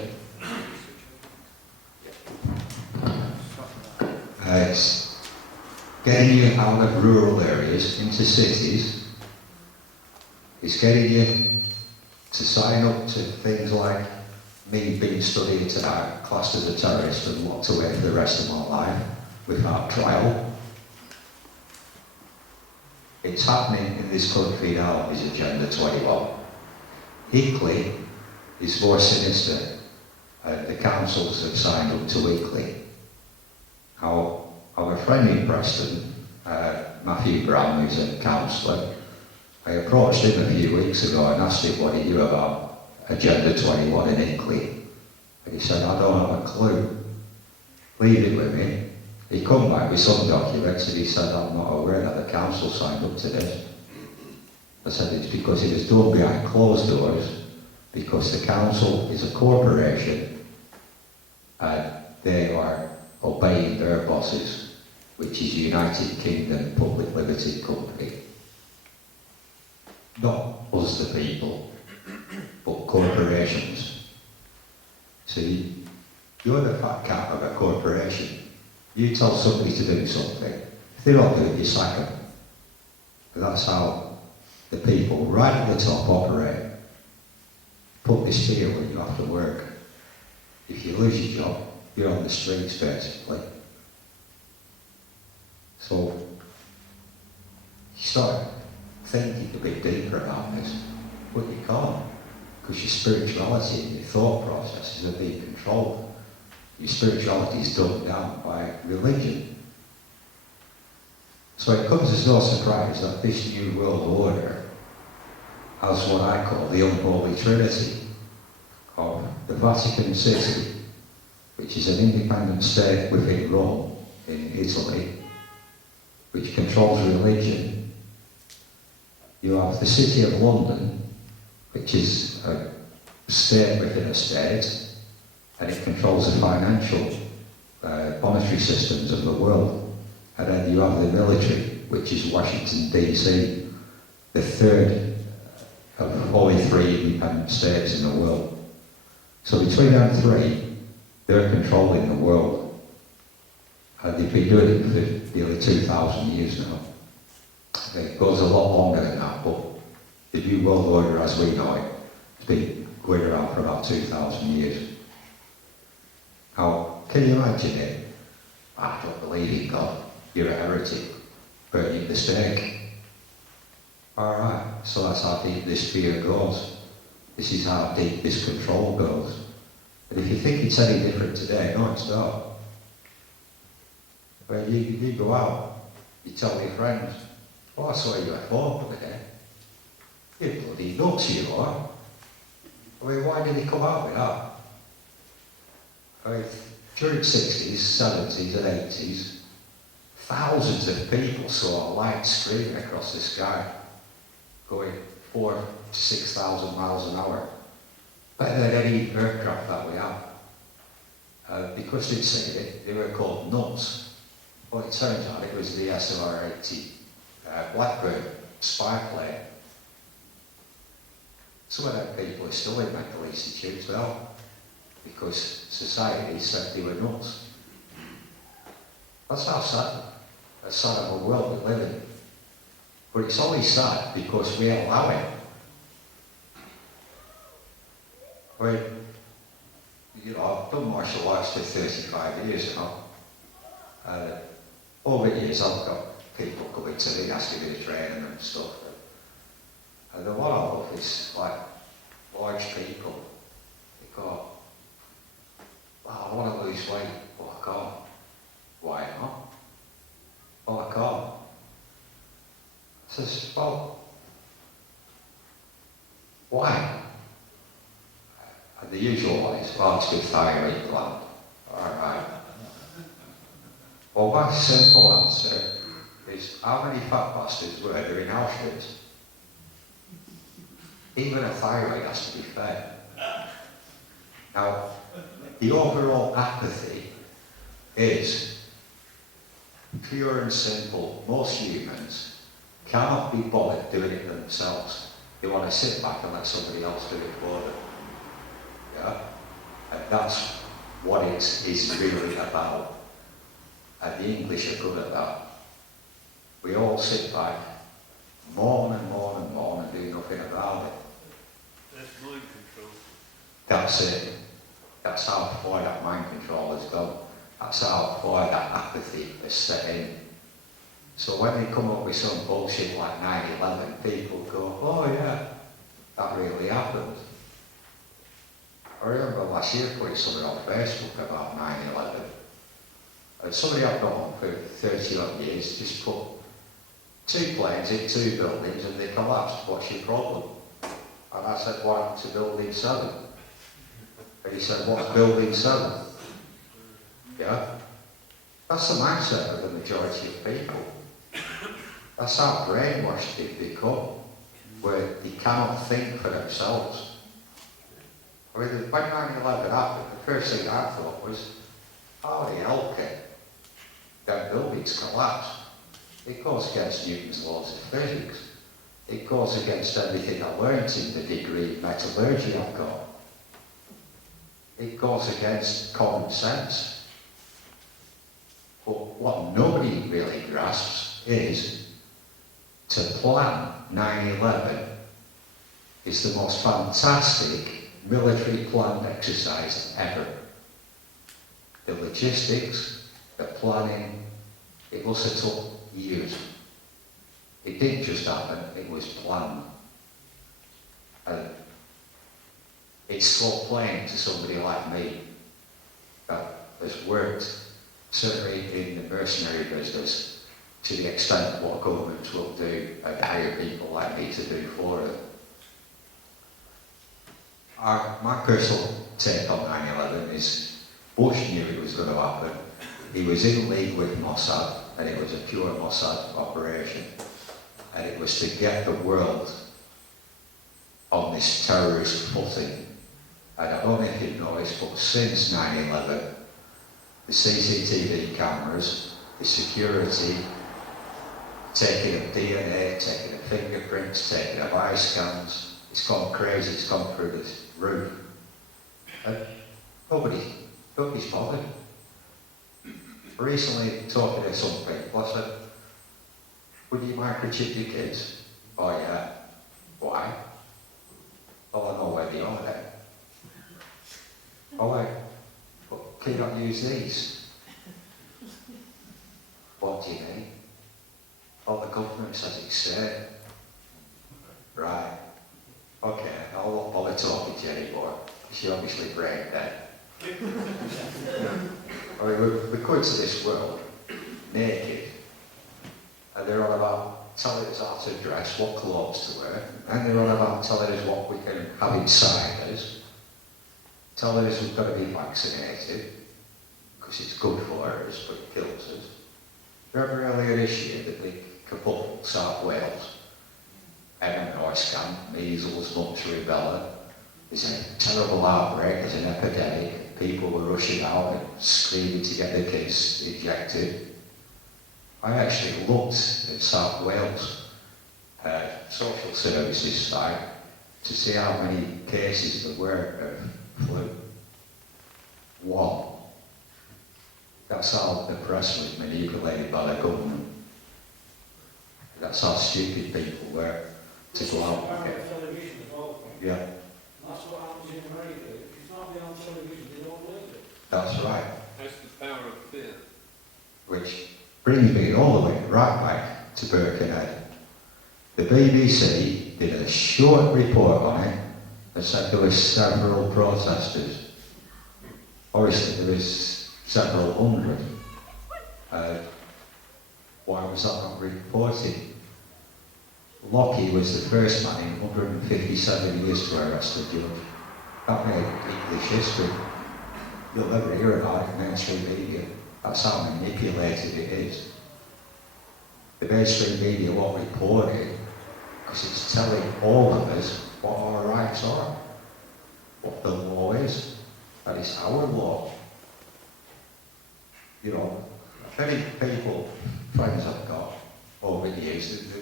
It's getting you out of rural areas into cities. It's getting you to sign up to things like me being studied tonight, classed as a terrorist and locked away for the rest of my life without trial. It's happening in this country now, is Agenda 21. ICLEI is more sinister, and the councils have signed up to ICLEI. Our friend in Preston, Matthew Brown, who's a councillor, I approached him a few weeks ago and asked him what he knew about Agenda 21 and ICLEI. And he said, I don't have a clue. Leave it with me. He come back with some documents and he said, I'm not aware that the council signed up to this. I said, it's because it was done behind closed doors, because the council is a corporation and they are obeying their bosses, which is United Kingdom Public Limited Company. Not us the people, but corporations. See, You're the fat cat of a corporation. You tell somebody to do something. If they don't do it, you sack them. And that's how the people right at the top operate. Put this fear when you have to work. If you lose your job, you're on the streets basically. So you start thinking a bit deeper about this, but you can't, because your spirituality and your thought processes are being controlled. Your spirituality is dumbed down by religion. So it comes as no surprise that this new world order has what I call the unholy trinity of the Vatican City, which is an independent state within Rome in Italy, which controls religion. You have the City of London, which is a state within a state, and it controls the financial, monetary systems of the world. And then you have the military, which is Washington DC, the third of only 3 independent states in the world. So between them 3, they're controlling the world. And they've been doing it for nearly 2,000 years now. It goes a lot longer than that, but the New World Order as we know it has been going around for about 2,000 years. Now, can you imagine it? I don't believe in God. You're a heretic. Burning the stake. Alright, so that's how deep this fear goes. This is how deep this control goes. And if you think it's any different today, no, it's not. When you go out, you tell your friends, oh, I saw you at home the other day. You're bloody nuts, you are. I mean, why did he come out with that? I mean, during the 60s, 70s and 80s, thousands of people saw a light streaming across the sky, going 4,000 to 6,000 miles an hour. Better than any aircraft that we have. Because they'd seen it, they were called nuts. Well, it turns out it was the SR-80 Blackbird spy plane. Some of them people are still in mental institutes now, because society said they were nuts. That's how sad of a world we live in. But it's only sad because we allow it. I mean, you know, I've done martial arts for 35 years now. Over the years I've got people coming to me asking me to train them and stuff. And the one I love is like large people. They go, wow, I want to lose weight, but I can't. Why not? Well, I can't. I says, well, why? And the usual one is, well, it's with thyroid gland. Alright. Well, my simple answer is, how many fat bastards were there in Auschwitz? Even a thyroid has to be fed. Now, the overall apathy is pure and simple. Most humans cannot be bothered doing it themselves. They want to sit back and let somebody else do it for them. Yeah? And that's what it is really about. And the English are good at that. We all sit back, mourn and mourn and mourn and do nothing about it. That's mind control. That's it. That's how far that mind control has gone. That's how far that apathy has set in. So when they come up with some bullshit like 9/11, people go, oh yeah, that really happened. I remember last year putting something on Facebook about 9/11. And somebody I've known for 30 odd years just put 2 planes in 2 buildings and they collapsed. What's your problem? And I said, what happened to building 7? And he said, what's building 7? Yeah? That's the mindset of the majority of people. That's how brainwashed they've become, where they cannot think for themselves. I mean, when 9/11 happened, the first thing I thought was, how the hell can them buildings collapse? It goes against Newton's laws of physics. It goes against everything I learned in the degree of metallurgy I've got. it goes against common sense. But what nobody really grasps is to plan 9/11 is the most fantastic military planned exercise ever. The logistics, the planning, it must have took years. It didn't just happen, it was planned. And it's so plain to somebody like me that has worked, certainly in the mercenary business, to the extent of what governments will do and hire people like me to do for them. My personal take on 9/11 is Bush knew it was going to happen. He was in league with Mossad, and it was a pure Mossad operation. And it was to get the world on this terrorist footing. And I don't know if you've noticed, but since 9/11, the CCTV cameras, the security, taking of DNA, taking of fingerprints, taking of eye scans, it's gone crazy, it's gone through the roof. And nobody's bothered. Recently, talking to some people, I said, would you microchip your kids? Oh yeah. Why? Well, I know where they are then. Oh wait, but can you not use these? What do you mean? Well, the government says it's safe. Right. Okay, I won't bother talking to you anymore. She obviously brain dead. I mean, we go into this world naked, and they're on about telling us how to dress, what clothes to wear, and they're on about telling us what we can have inside us, telling us we've got to be vaccinated, because it's good for us, but it kills us. Remember earlier this year, the big kerfuffle, South Wales, MMR scam, measles, mumps, rubella. There's a terrible outbreak, there's an epidemic, people were rushing out and screaming to get their kids injected. I actually looked at South Wales social services site to see how many cases there were of flu. One. That's how the press was manipulated by the government. That's how stupid people were to go out and get. Television as well. Yeah, That's what happens in America. If it's not been on television, they don't believe it. that's right. That's the power of fear. Which brings me all the way right back to Birkenhead. The BBC did a short report on it and said there were several protesters. Obviously there was several hundred. Why was that not reported? Lockie was the first man in 157 years to arrest a judge. That made English history. You'll never hear about it in mainstream media. That's how manipulated it is. The mainstream media won't report it because it's telling all of us what our rights are, what the law is, that it's our law. You know, many people, friends I've got over the years,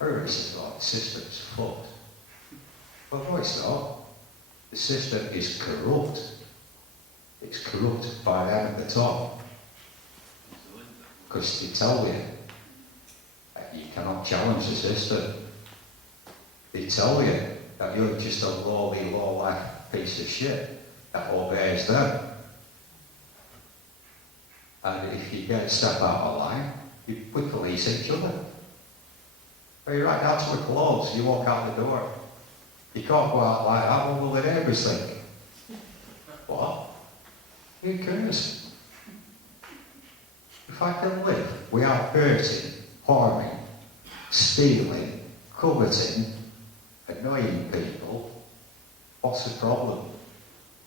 everybody says, oh, the system's fucked. Well, no, it's not. The system is corrupt. It's corrupt by them at the top. Because they tell you that you cannot challenge the system. They tell you that you're just a lowly, low-life piece of shit that obeys them. And if you get a step out of line, we police each other. Or you're right down to the clothes, you walk out the door. You can't go out like that, what will the neighbours think? What? Who cares? If I can live without hurting, harming, stealing, coveting, annoying people, what's the problem?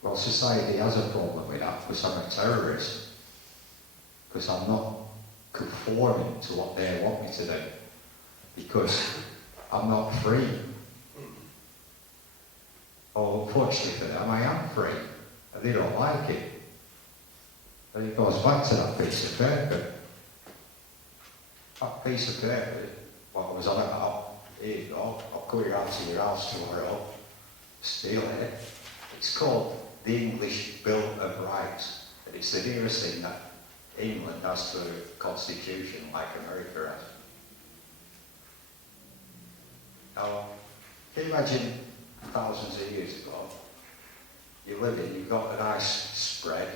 Well, society has a problem with that because I'm a terrorist. Because I'm not conforming to what they want me to do. Because I'm not free. Oh, unfortunately for them, I am free. And they don't like it. But it goes back to that piece of paper. That piece of paper, what was on about, here you go, I'll go around to your house tomorrow, steal it. It's called the English Bill of Rights, and it's the nearest thing that England has to a constitution like America has. Now, can you imagine thousands of years ago, you live in, you've got a nice spread,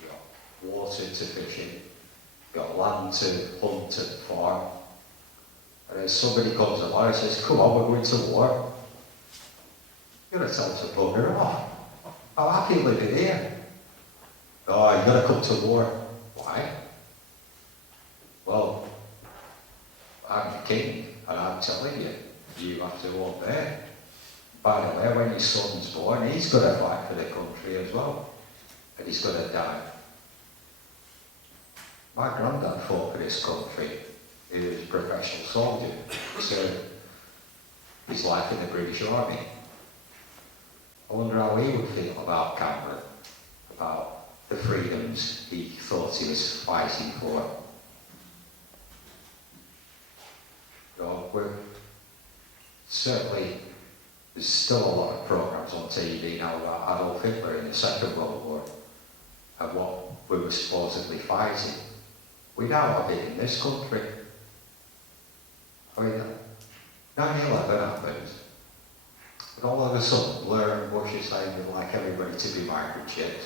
you've got water to fish in, you've got land to hunt and farm, and then somebody comes along and says, come on, we're going to war. You're going to tell them to bugger off. I'm happy living here. Oh, you've got to come to war. Why? Well, I'm the king, and I'm telling you, you have to obey. By the way, when your son's born, he's going to fight for the country as well, and he's going to die. My granddad fought for this country. He was a professional soldier, so his life in the British Army. I wonder how he would feel about Cameron, about the freedoms he thought he was fighting for. So we're certainly, there's still a lot of programmes on TV now about Adolf Hitler in the Second World War and what we were supposedly fighting. We now have it in this country. I mean, 9/11 happened, and all of a sudden, Blair and Bush are saying we'd like everybody to be microchipped.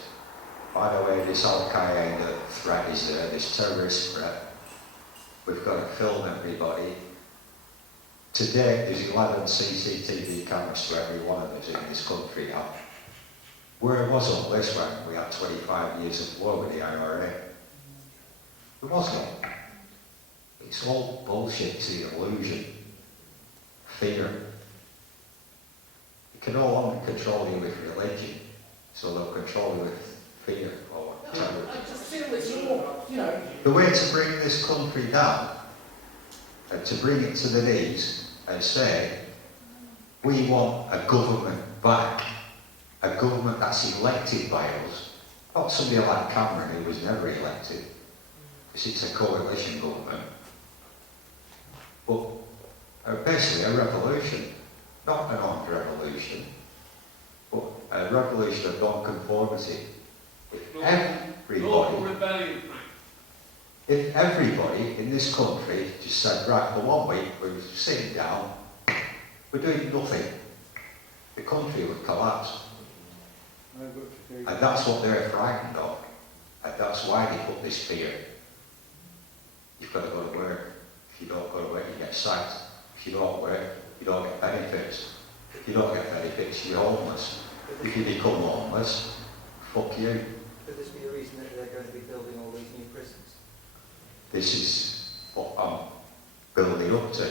By the way, this Al-Qaeda threat is there, this terrorist threat. We've got to film everybody. Today, there's 11 CCTV cameras to every one of us in this country now. Where was all this when we had 25 years of war with the IRA? It wasn't. It's all bullshit, it's the illusion. Fear. You can no longer control you with religion, so they'll control you with fear or terror. I just feel it's all, you know. The way to bring this country down, and to bring it to the knees, and say, we want a government back, a government that's elected by us, not somebody like Cameron who was never elected, because it's a coalition government. But basically a revolution, not an armed revolution, but a revolution of non-conformity. Lawful rebellion, Frank. If everybody in this country just said, right, for 1 week we're sitting down, we're doing nothing, the country would collapse. And that's what they're frightened of. And that's why they put this fear. You've got to go to work. If you don't go to work, you get sacked. If you don't work, you don't get benefits. If you don't get benefits, you're homeless. If you become homeless, fuck you. Could this be the reason that they're going to be building all these new prisons? This is what I'm building up to.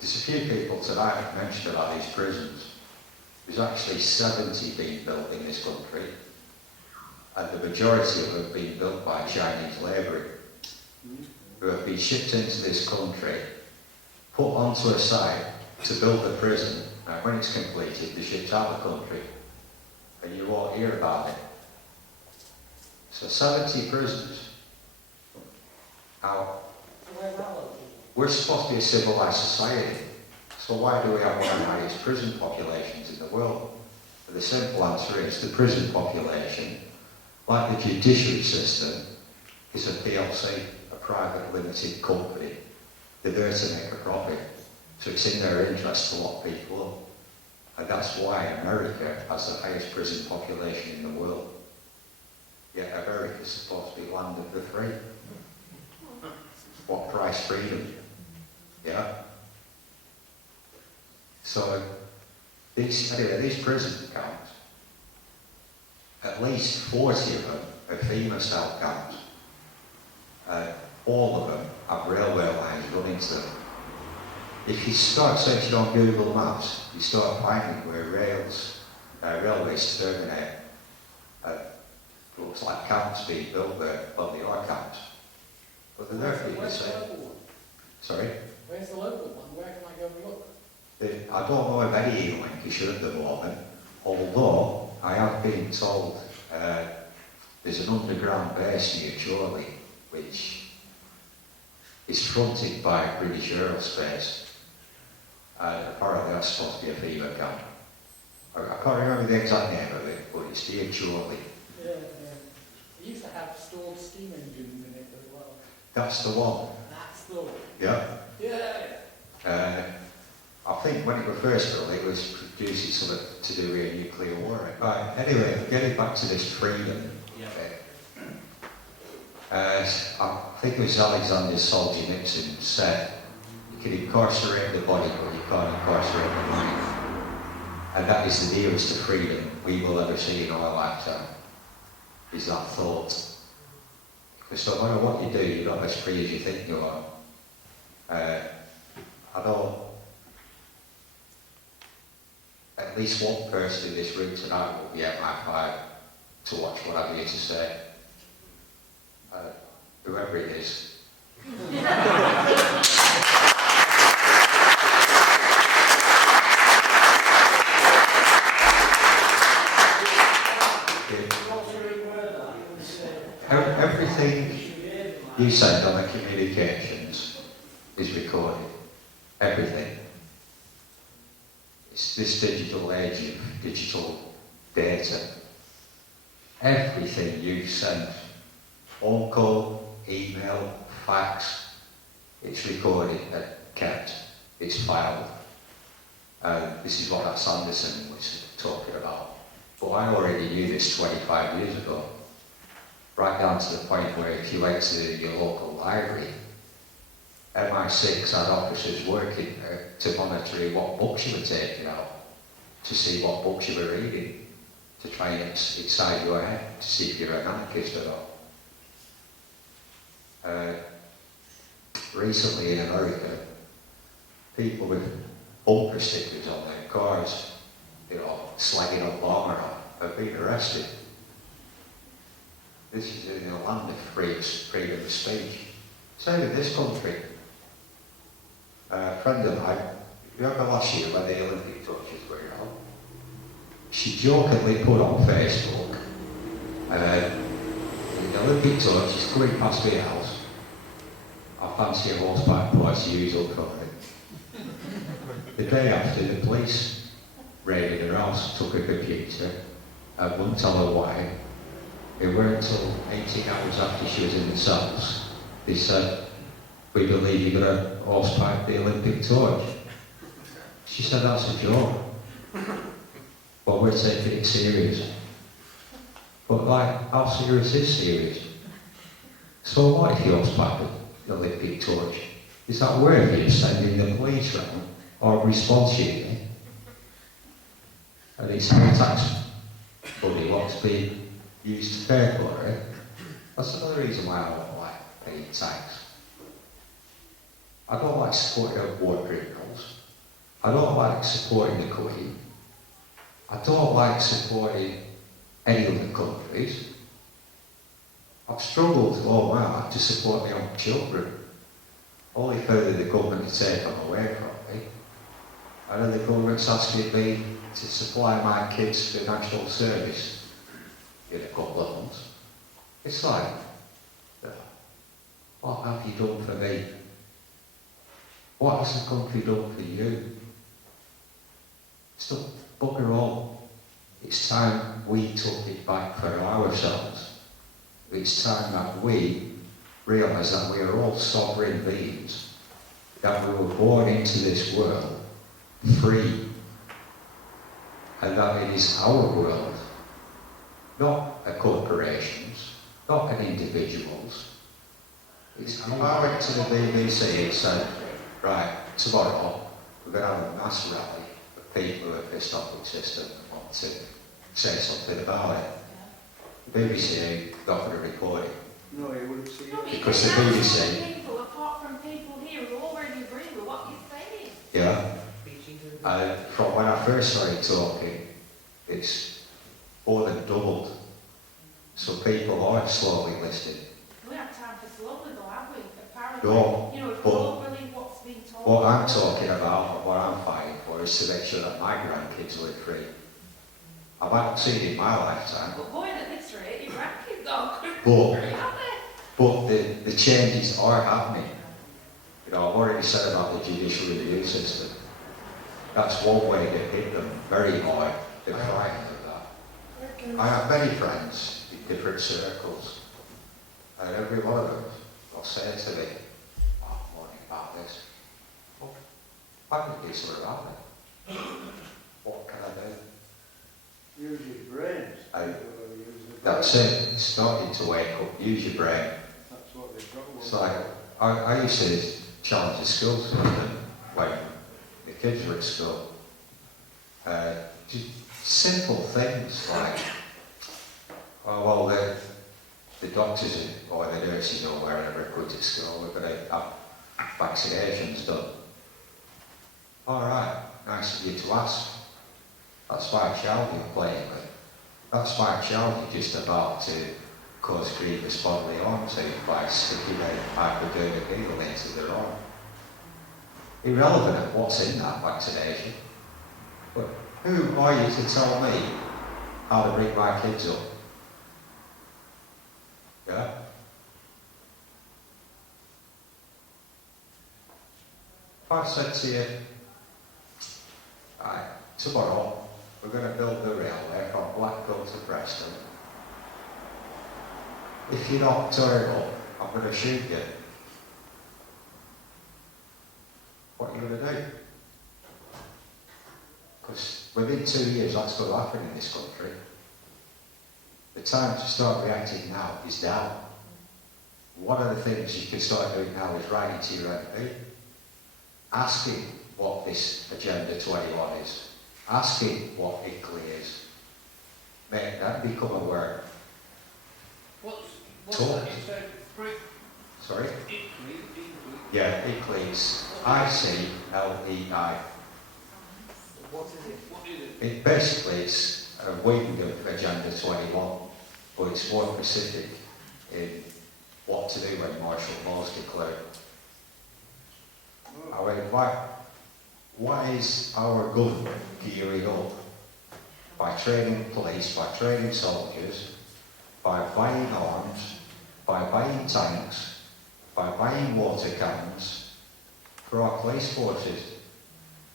There's a few people tonight have mentioned about these prisons. There's actually 70 being built in this country, and the majority of them have been built by Chinese labour, who have been shipped into this country, put onto a site to build a prison, and when it's completed, they're shipped out of the country, and you won't hear about it. So 70 prisons. Now, we're supposed to be a civilised society, so why do we have one of the highest prison populations in the world? And the simple answer is the prison population, like the judiciary system, is a PLC, a private limited company. They're there to make a profit, so it's in their interest to lock people up. And that's why America has the highest prison population in the world. Yet America's supposed to be land of the free. What price freedom? Yeah? So, these prison camps, at least 40 of them are FEMA style camps. All of them have railway lines running to them. If you start searching on Google Maps, you start finding where railways terminate. Looks like camps being built there, but they are camps. But they're there for you to say. Sorry? Where's the local one? Where can I go and look? I don't know of any in Lancashire at the moment, although I have been told there's an underground base near Chorley, which is fronted by British Aerospace. Apparently that's supposed to be a FEMA camp. I can't remember the exact name of it, but it's dear Charlie. Yeah, yeah. It used to have stored steam engines in it as well. That's the one. That's the one. Yeah. Yeah. I think when it was first built, it was producing something to do with nuclear war. Right, anyway, getting back to this freedom. I think it was Alexander Solzhenitsyn said, you can incarcerate the body, but you can't incarcerate the mind. And that is the nearest to freedom we will ever see in our lifetime, is that thought. Because no matter what you do, you're not as free as you think you are. I know at least one person in this room tonight will be at my five to watch what I'm here to say. Whoever it is. Everything you send on the communications is recorded. Everything. It's this digital age of digital data. Everything you send, phone call, email, fax, it's recorded and kept. It's filed. This is what that Sanderson was talking about. But I already knew this 25 years ago. Right down to the point where if you went to your local library, MI6 had officers working to monitor what books you were taking out, to see what books you were reading, to try and inside your head to see if you're an anarchist or not. Recently in America, people with bumper stickers on their cars, slagging Obama on, have been arrested. This is in a land of freedom of speech. Same in this country. A friend of mine, remember last year when the Olympic torches were on? She jokingly put on Facebook, the Olympic torch is coming past my house. I fancy a horseback price to use up for it. The day after, the police raided her house, took her computer, and wouldn't tell her why. It weren't until 18 hours after she was in the cells, they said, we believe you're going to horsepipe the Olympic torch. She said, that's a joke. But we're taking it serious. But how serious is serious? So what if you horsepipe the Olympic torch? Is that worthy of sending the police round or response unit? And it's how tax money what's being used to pay for it. That's another reason why I don't like paying tax. I don't like supporting war criminals. I don't like supporting the Queen. I don't like supporting any other countries. I've struggled all my life to support my own children, only for the government to take them away from me. And then the government's asking me to supply my kids for national service in a couple of months. It's like, what have you done for me? What has the country done for you? So, bugger all. It's time we took it back for ourselves. It's time that we realise that we are all sovereign beings, that we were born into this world free, and that it is our world, not a corporation's, not an individual's. If I went to the BBC and said, right, tomorrow we're going to have a mass rally of people who are pissed off with the system and want to say something about it, the BBC ain't not going to record it. No, you wouldn't see it. Because the BBC... People, apart from people here who already agree with what you're saying. Yeah. From when I first started talking, it's more than doubled. So people are slowly listening. We have time for slowly though, have we? Apparently, No, if we but don't believe what's being told. what I'm talking about and what I'm fighting for is to make sure that my grandkids live free. I might not see it in my lifetime, But going at this rate, your grandkids aren't But- going to are they? but the changes are happening. I've already said about the judicial review system. That's one way to hit them very hard They're frightened of that. I have many friends in different circles, and every one of them will say to me, "Oh, I'm moaning about this. Well, I can do something about it. What can I do?" Use your brains. And People who use the that's brains. it. It's starting to wake up. Use your brain. That's what they've got. It's like, I used to challenge the schools when the kids were at school. Just simple things like, oh, well, the doctors or the nurses or wherever go to school, we're going to have vaccinations done. All right, nice of you to ask. That's my child you're playing with. That's my child you're just about to cause grievous bodily harm to by sticking a hypodermic needle into their arm. Irrelevant of what's in that vaccination. But who are you to tell me how to bring my kids up? Yeah? If I said to you, right, tomorrow we're going to build the railway from Blackpool to Preston. If you're not terrible, I'm going to shoot you. What are you going to do? Because within 2 years that's going to happen in this country. The time to start reacting now is now. One of the things you can start doing now is writing to your MP, asking what this Agenda 21 is, asking what ICLEI is. Make them become aware. What's Talk. that you said? Frick, Sorry? Italy. Yeah, ICLEI's ICLEI. What is it? What is it? It basically it's a wing of Agenda 21, but it's more specific in what to do when martial law is declared. I mean, why is our government gearing up by training police, by training soldiers, by buying arms, by buying tanks, by buying water cannons for our police forces?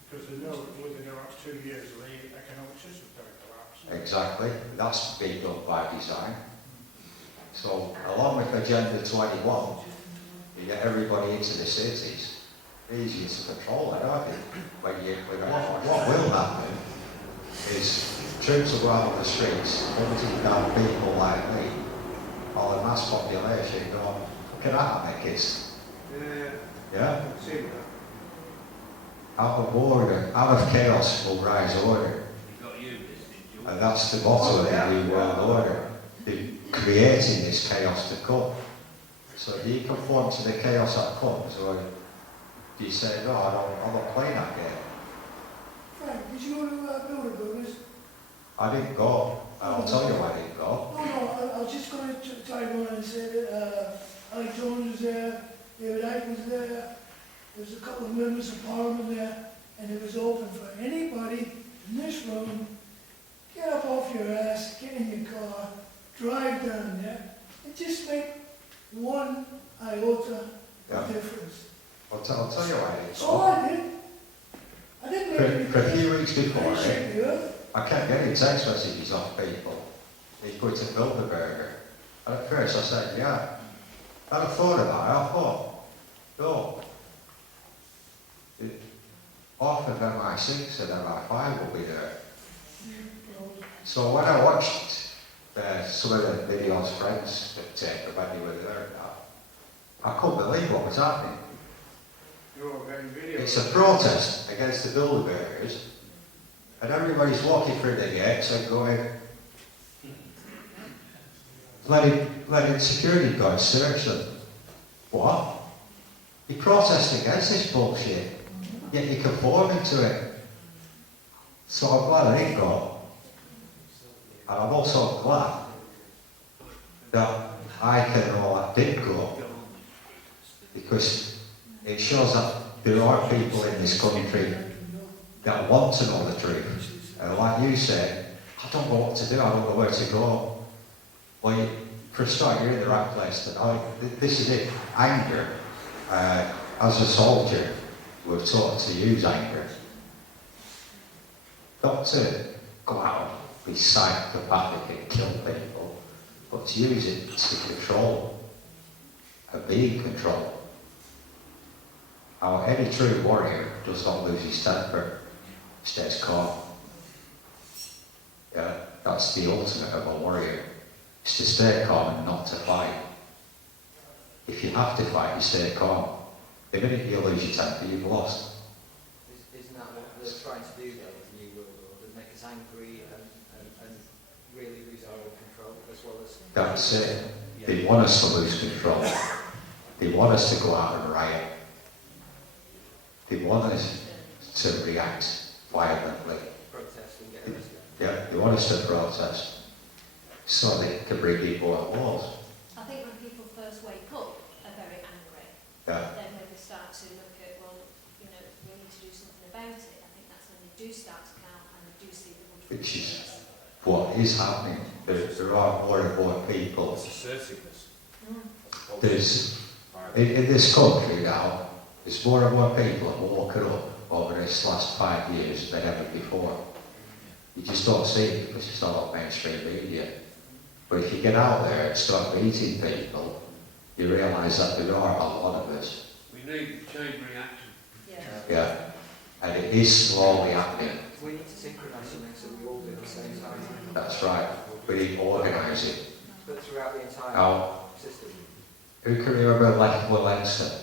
Because they know within the last 2 years the economic system's going to collapse. Exactly, that's being done by design. So, along with Agenda 21, you get everybody into the cities. Easier to control that, aren't you? What will happen is troops will go out on the streets, limiting down people like me, or the mass population going, can I have my kids? Yeah? I've seen that. Out of order, out of chaos will rise order. You got you listed, George. And that's the motto of the New World Order. They're creating this chaos to come. So do you conform to the chaos that comes, or do you say, no, I'm not playing that game? Frank, did you go to Builder Brothers? I didn't go. I'll tell you why I didn't go. No, I was just going to tag on and say that Alec Jones was there, David Icke was there, there was a couple of members of Parliament there, and it was open for anybody in this room. Get up off your ass, get in your car, drive down there, and just make one iota Yeah. of difference. I'll tell you why I didn't That's all go. I did. I didn't make any For a few weeks before I it, shake the earth. I kept getting text messages off people. They put to Bilderberger. And at first I said, yeah. And I thought about it. I thought, no. Half of MI6 and MI5 will be there. So when I watched some of the videos friends had taken when they were there, I couldn't believe what was happening. You're all getting videos. It's a protest against the Bilderbergers, and everybody's walking through the gates and going, letting security guards search them. What? You're protesting against this bullshit, yet you're conforming to it. So I'm glad I didn't go. And I'm also glad that I can all that did go. Because it shows that there are people in this country that want to know the truth. And like you said, I don't know what to do, I don't know where to go. Well, for a start, you're in the right place tonight. This is it. Anger. As a soldier, we're taught to use anger. Not to go out, be psychopathic and kill people, but to use it to control and be in control. Now, any true warrior does not lose his temper, stays calm. Yeah, that's the ultimate of a warrior, is to stay calm and not to fight. If you have to fight, you stay calm. The minute you lose your temper, you've lost. Isn't that what they're trying to do though with the New World Order? Make us angry and really lose our own control as well as... That's it. They want us to lose control. They want us to go out and riot. They want us to react violently. Protest and get arrested. Yeah, they want us to protest so they can bring people at walls. I think when people first wake up, are very angry. Yeah, Then when they start to look at, well, you know, we need to do something about it, I think that's when they do start to count and they do see the wood for which is trees. what is happening. There are more and more people. It's assertiveness. There's, in this country now, there's more and more people that are walking up over this last 5 years than ever before. You just don't see it because it's not on mainstream media. But if you get out there and start meeting people, you realise that there are a lot of us. We need chain reaction. Yeah. Yeah, and it is slowly happening. We need to synchronise something so we all do it at the same time. That's right. We need organising. But throughout the entire Now, system. who can remember Lech Walesa?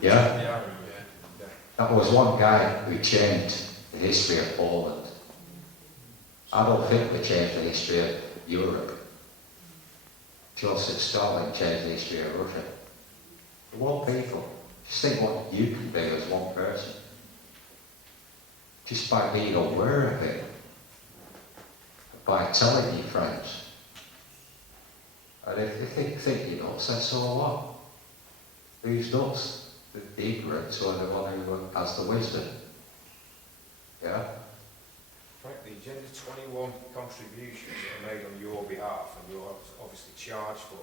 Yeah. Yeah? That was one guy who changed the history of Poland. Adolf Hitler changed the history of Europe. Joseph Stalin changed the history of Russia. One people. Just think what you can be as one person. Just by being aware of it. By telling your friends. And if they think you're nuts, then so what? Who's nuts? The ignorant or the one who has the wisdom? Yeah? Frank, the Agenda 21 contributions that are made on your behalf, and you're obviously charged for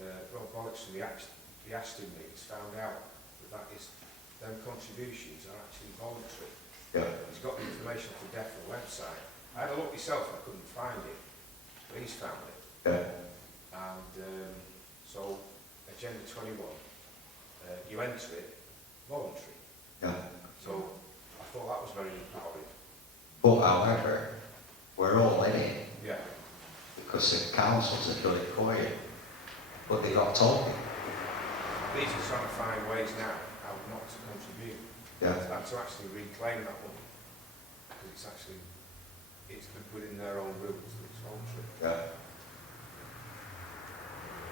them, Rob Bollocks from the Ashton meetings found out that them contributions are actually voluntary. Yeah. He's got the information off the DEFRA website. I had a look myself, I couldn't find it, but he's found it. Yeah. And so, Agenda 21, you enter it voluntary. Yeah. So, I thought that was very empowering. But however, we're all in it Yeah. because the councils have done it for you. But they're not talking. These are trying to find ways now how not to contribute. Yeah. To actually reclaim that money. Because it's actually, it's within their own rules, it's voluntary. Yeah.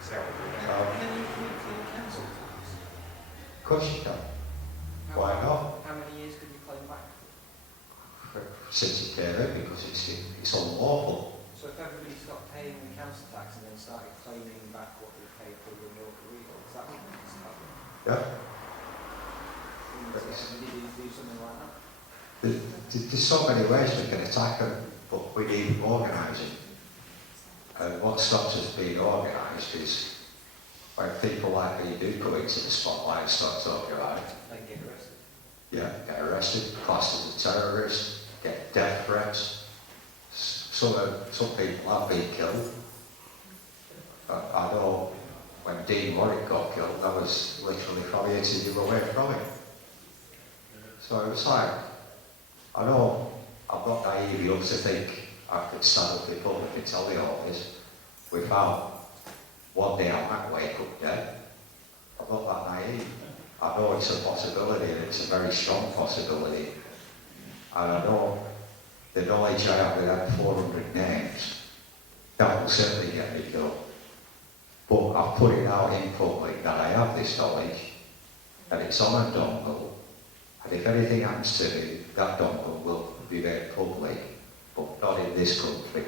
So, Can you claim council tax? Of course you can. Why not? How many years could you claim back? Since it came in, because it's unlawful. So if everybody stopped paying the council tax and then started claiming back what they paid for the local legal, is that what needs to happen? Yeah. We need to do something like that. There's so many ways we can attack them, but we need organising. And what stops us being organised is when people like me do go into the spotlight and start talking about it. Then get arrested. Yeah, get arrested, classed as a terrorist, get death threats. Some people have been killed. I know when Dean Warwick got killed, I was literally 5 years away from him. So it's like, I know I'm not naive enough to think I could stand up in public and tell you all this without one day I might wake up dead. I'm not that naive. I know it's a possibility and it's a very strong possibility. And I know the knowledge I have with that 400 names, that will certainly get me killed. But I've put it out in public that I have this knowledge and it's on a dongle. And if anything happens to me, that dongle will be made public, but not in this country,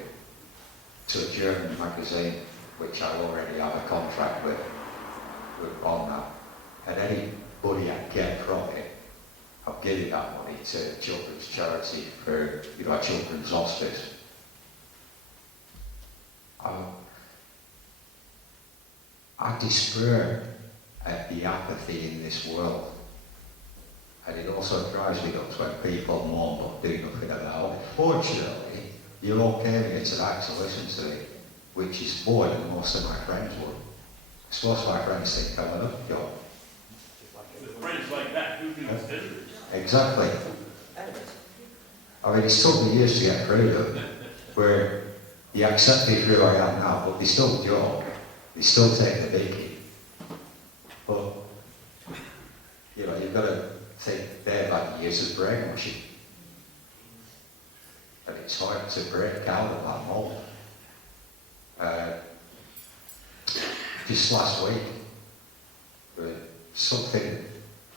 to a German magazine, which I already have a contract with on that. And anybody I get from it, I'm giving that money to children's charity for, a children's hospice. I despair at the apathy in this world. And it also drives me nuts when people moan but do nothing about it. Fortunately, you all came here tonight to listen to me, which is more than most of my friends would. Because most of my friends think I'm an up job. With friends like that, who do this? Exactly. I mean, it's took me years to get through them, where you accept me for who I am now, but they still joke, they still take the biggie. But, you know, you've got to think they've had years of brainwashing. And it's hard to break out of that mold. Just last week, something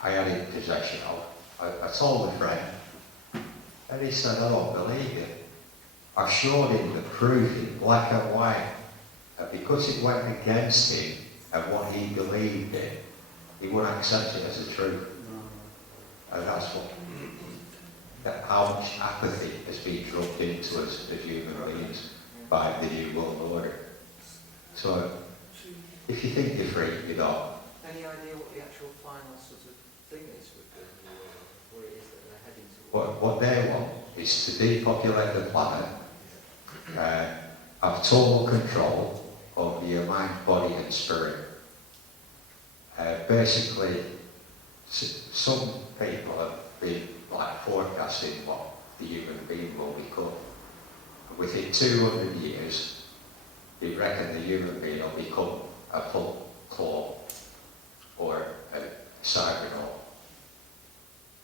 I had in possession of, I told a friend, and he said, I don't believe it. I showed him the proof in black and white, and because it went against him and what he believed in, he wouldn't accept it as a truth. And that's how much apathy has been dropped into us as human beings by the New World Order. So, if you think you're free, you're not. Any idea what the actual final sort of thing is with the New World Order, what it is that they're heading towards? What they want is to depopulate the planet, have total control over your mind, body and spirit. Basically, some people have been like forecasting what the human being will become. Within 200 years, they reckon the human being will become a full claw or a cybernaut.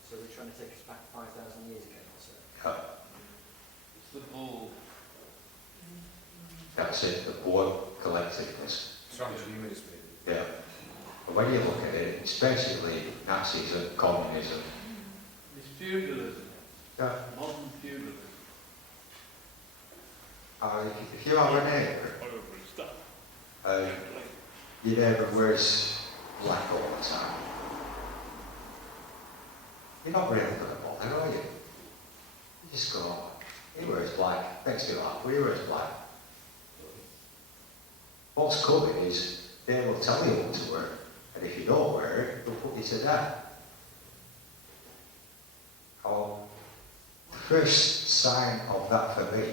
So they're trying to take us back 5,000 years ago or so? It's the ball. That's it, the board collectiveness. Transhumanism. Yeah. But when you look at it, it's basically Nazism, communism. It's feudalism. Yeah. Modern feudalism. If you have a neighbour, Horrible stuff. your neighbour wears black all the time, you're not really going to bother, are you? You just go, he wears black, makes me laugh, he wears black. What's coming is, they will tell you what to wear, and if you don't wear it, they'll put you to death. The first sign of that for me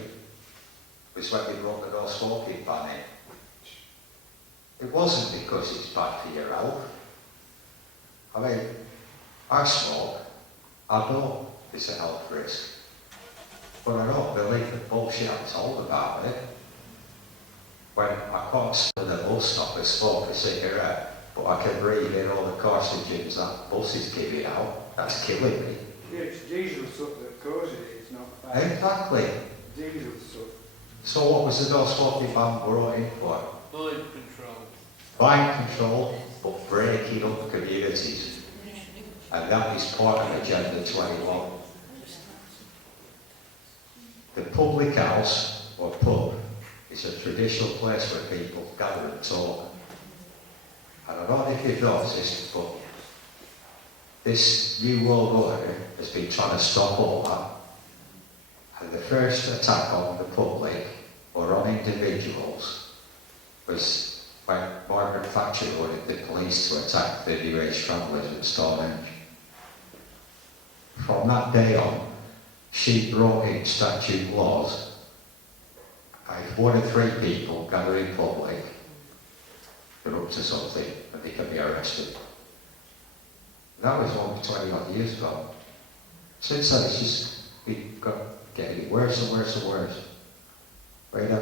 was when we brought the no smoking ban in. It wasn't because it's bad for your health. I mean, I smoke, I know it's a health risk, but I don't believe the bullshit I'm told about it. When I can't stand at the bus stop and smoke a cigarette, but I can breathe in all the carcinogens that bus is giving out, that's killing me. Yeah, it's diesel stuff that causes it, it's not fat. Exactly. Diesel stuff. So what was the no smoking ban brought in for? Mind control. Mind control, but breaking up communities. And that is part of Agenda 21. The public house, or pub, is a traditional place where people gather and talk. And I don't know if you've noticed, but this New World Order has been trying to stop all that. And the first attack on the public, or on individuals, was when Margaret Thatcher ordered the police to attack the New Age travellers at Stonehenge. From that day on, she brought in statute laws. If 1 in 3 people gather in public, they're up to something and they can be arrested. That was only 20 odd years ago. Since then, it's just been getting worse and worse and worse. I mean,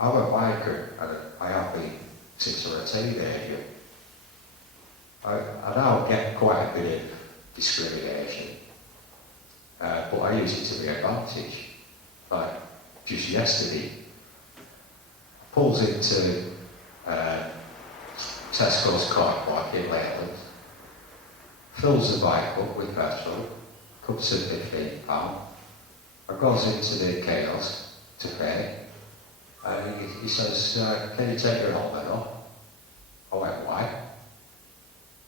I'm a biker, and I have been since I was a teenager. I now get quite a bit of discrimination, but I use it to my advantage. Like, just yesterday, pulls into Tesco's car park in Leyland, fills the bike up with petrol, comes to £15, and goes into the chaos to pay, and he says, can you take your helmet off? I went, why?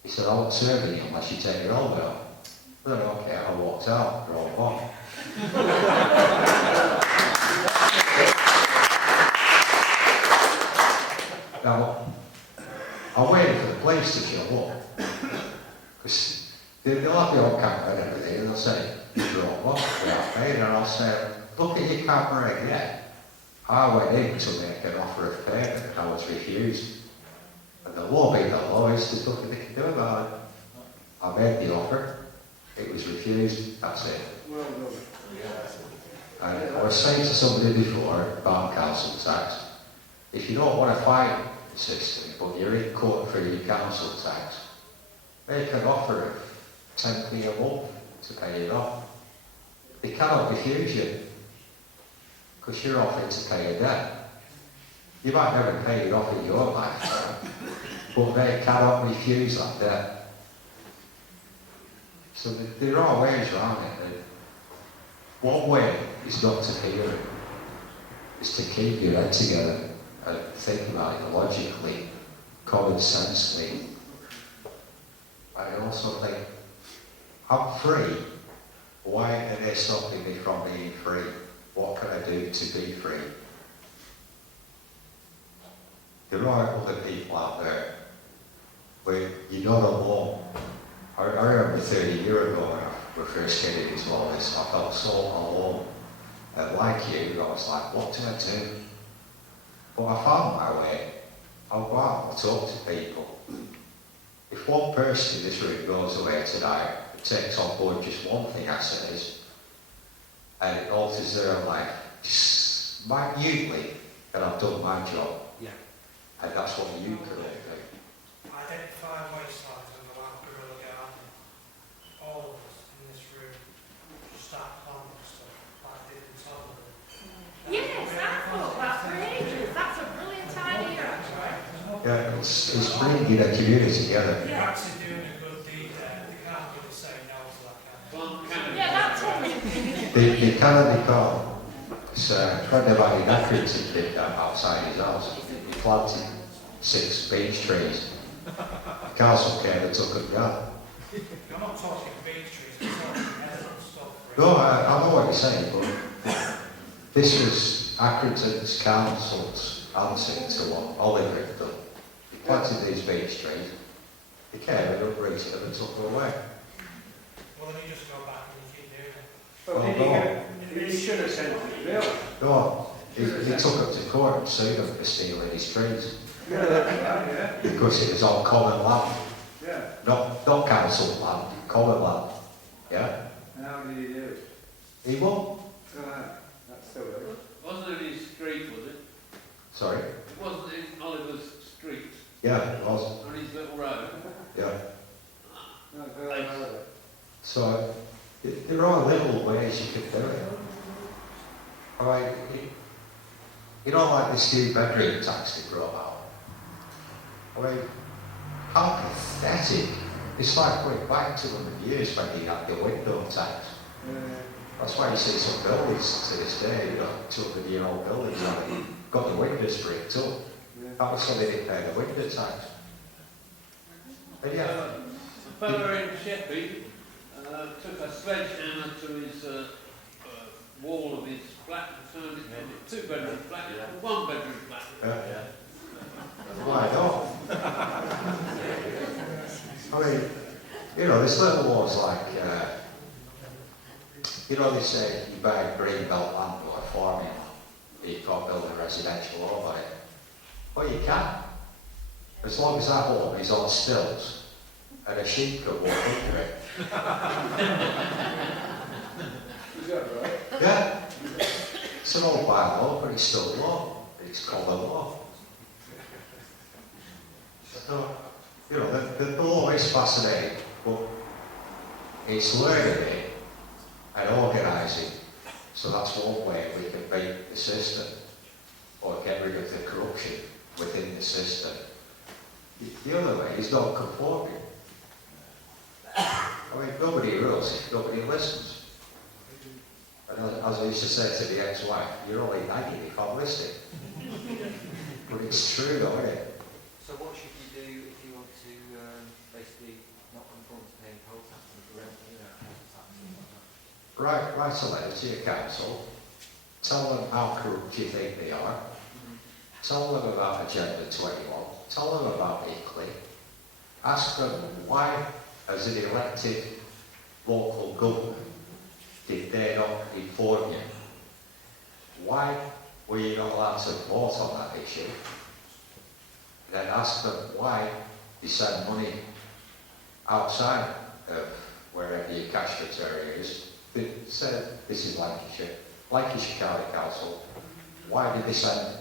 He said, I won't serve you unless you take your helmet off. I said, okay, I walked out, drove on. Now, I waited for the police to show up, because they'll have you on camera and everything, and they'll say, you're on what? Yeah, and I'll say, look at your camera again. I went in to make an offer of payment and I was refused. And the law being the law is there's nothing they can do about it. I made the offer, it was refused, that's it. Well done. And I was saying to somebody before about council tax, if you don't want to fight the system, but you're in court for your council tax, make an offer of 10p a month to pay it off. They cannot refuse you, because you're offering to pay a debt. You might never pay it off in your lifetime, but they cannot refuse that debt. So there are ways around it. And one way is not to hear it, is to keep your head together and think about it logically, common sensely. I also think, I'm free. Why are they stopping me from being free? What can I do to be free? There are other people out there where you're not alone. I remember 30 years ago when I first came into all this, I felt so alone. And like you, I was like, what do I do? But I found my way. I'll go out and talk to people. If one person in this room goes away tonight and takes on board just one thing I says, and it alters their life just minutely, then I've done my job. Yeah. And that's what you can all do. Identify wastelands and the land gorilla garden. All of us in this room should start planning stuff like they did in Tottenham. Yes, I thought that for ages. That's a brilliant idea, actually. Yeah, it's bringing a community together. If you're actually doing a good deed there, they can't really say no to that kind of Yeah, that's what They can and they can't. It's a friend of mine in Accrington did that outside his house. He planted 6 beech trees. The council came and took them down. You're not talking beech trees, you're talking edible stuff. No, I know what you're saying, but this was Accrington's council's answer to what Oliver had done. He planted these beech trees, he came and uprooted them and took them away. Well, then you just go back and you keep doing it. Well, You should have sent it, really. No, he took them to court and sued them for stealing his trees. Yeah. Because it was on common land, Yeah. not council land, common land. Yeah? And how did he do it? He won. That's so good. Wasn't in his street, was it? Sorry. It wasn't in Oliver's street, Yeah, it was. on his little road. Yeah. No, very well. So there are little ways you can do it. I mean, you know, like this new bedroom tax they brought out. I mean, how pathetic. It's like going back 200 years when you had the window tax. That's why you see some buildings to this day, you know, 200-year-old buildings, haven't got the windows bricked up. That was so they didn't pay the window tax. And yeah, A fellow in Sheffield took a sledgehammer to his wall of his flat and turned it into a 2-bedroom flat, a 1-bedroom flat. why not? I mean, you know, there's little ones like, you know, they say you buy a green belt land or a farming land, you can't build a residential home on it. Well, you can, as long as that home is on stilts and a sheep can walk under it. Is that right? Yeah, it's an old bylaw, but it's still law. It's common law. So, you know, the law is fascinating, but it's learning it and organising. So that's one way we can beat the system or get rid of the corruption within the system. The other way is not conforming. I mean, nobody rules if nobody listens. And as I used to say to the ex-wife, you're only nagging if I'm listening. But it's true though, isn't it? So what should you do if you want to basically not conform to paying poll tax and rent, council tax and whatnot? Write a letter to your council, tell them how corrupt you think they are, tell them about Agenda 21, tell them about Eclipse, ask them why as an elected local government, did they not inform you? Why were you not allowed to vote on that issue? Then ask them why they send money outside of wherever your catchment area is. They said, this is Lancashire County Council. Why did they send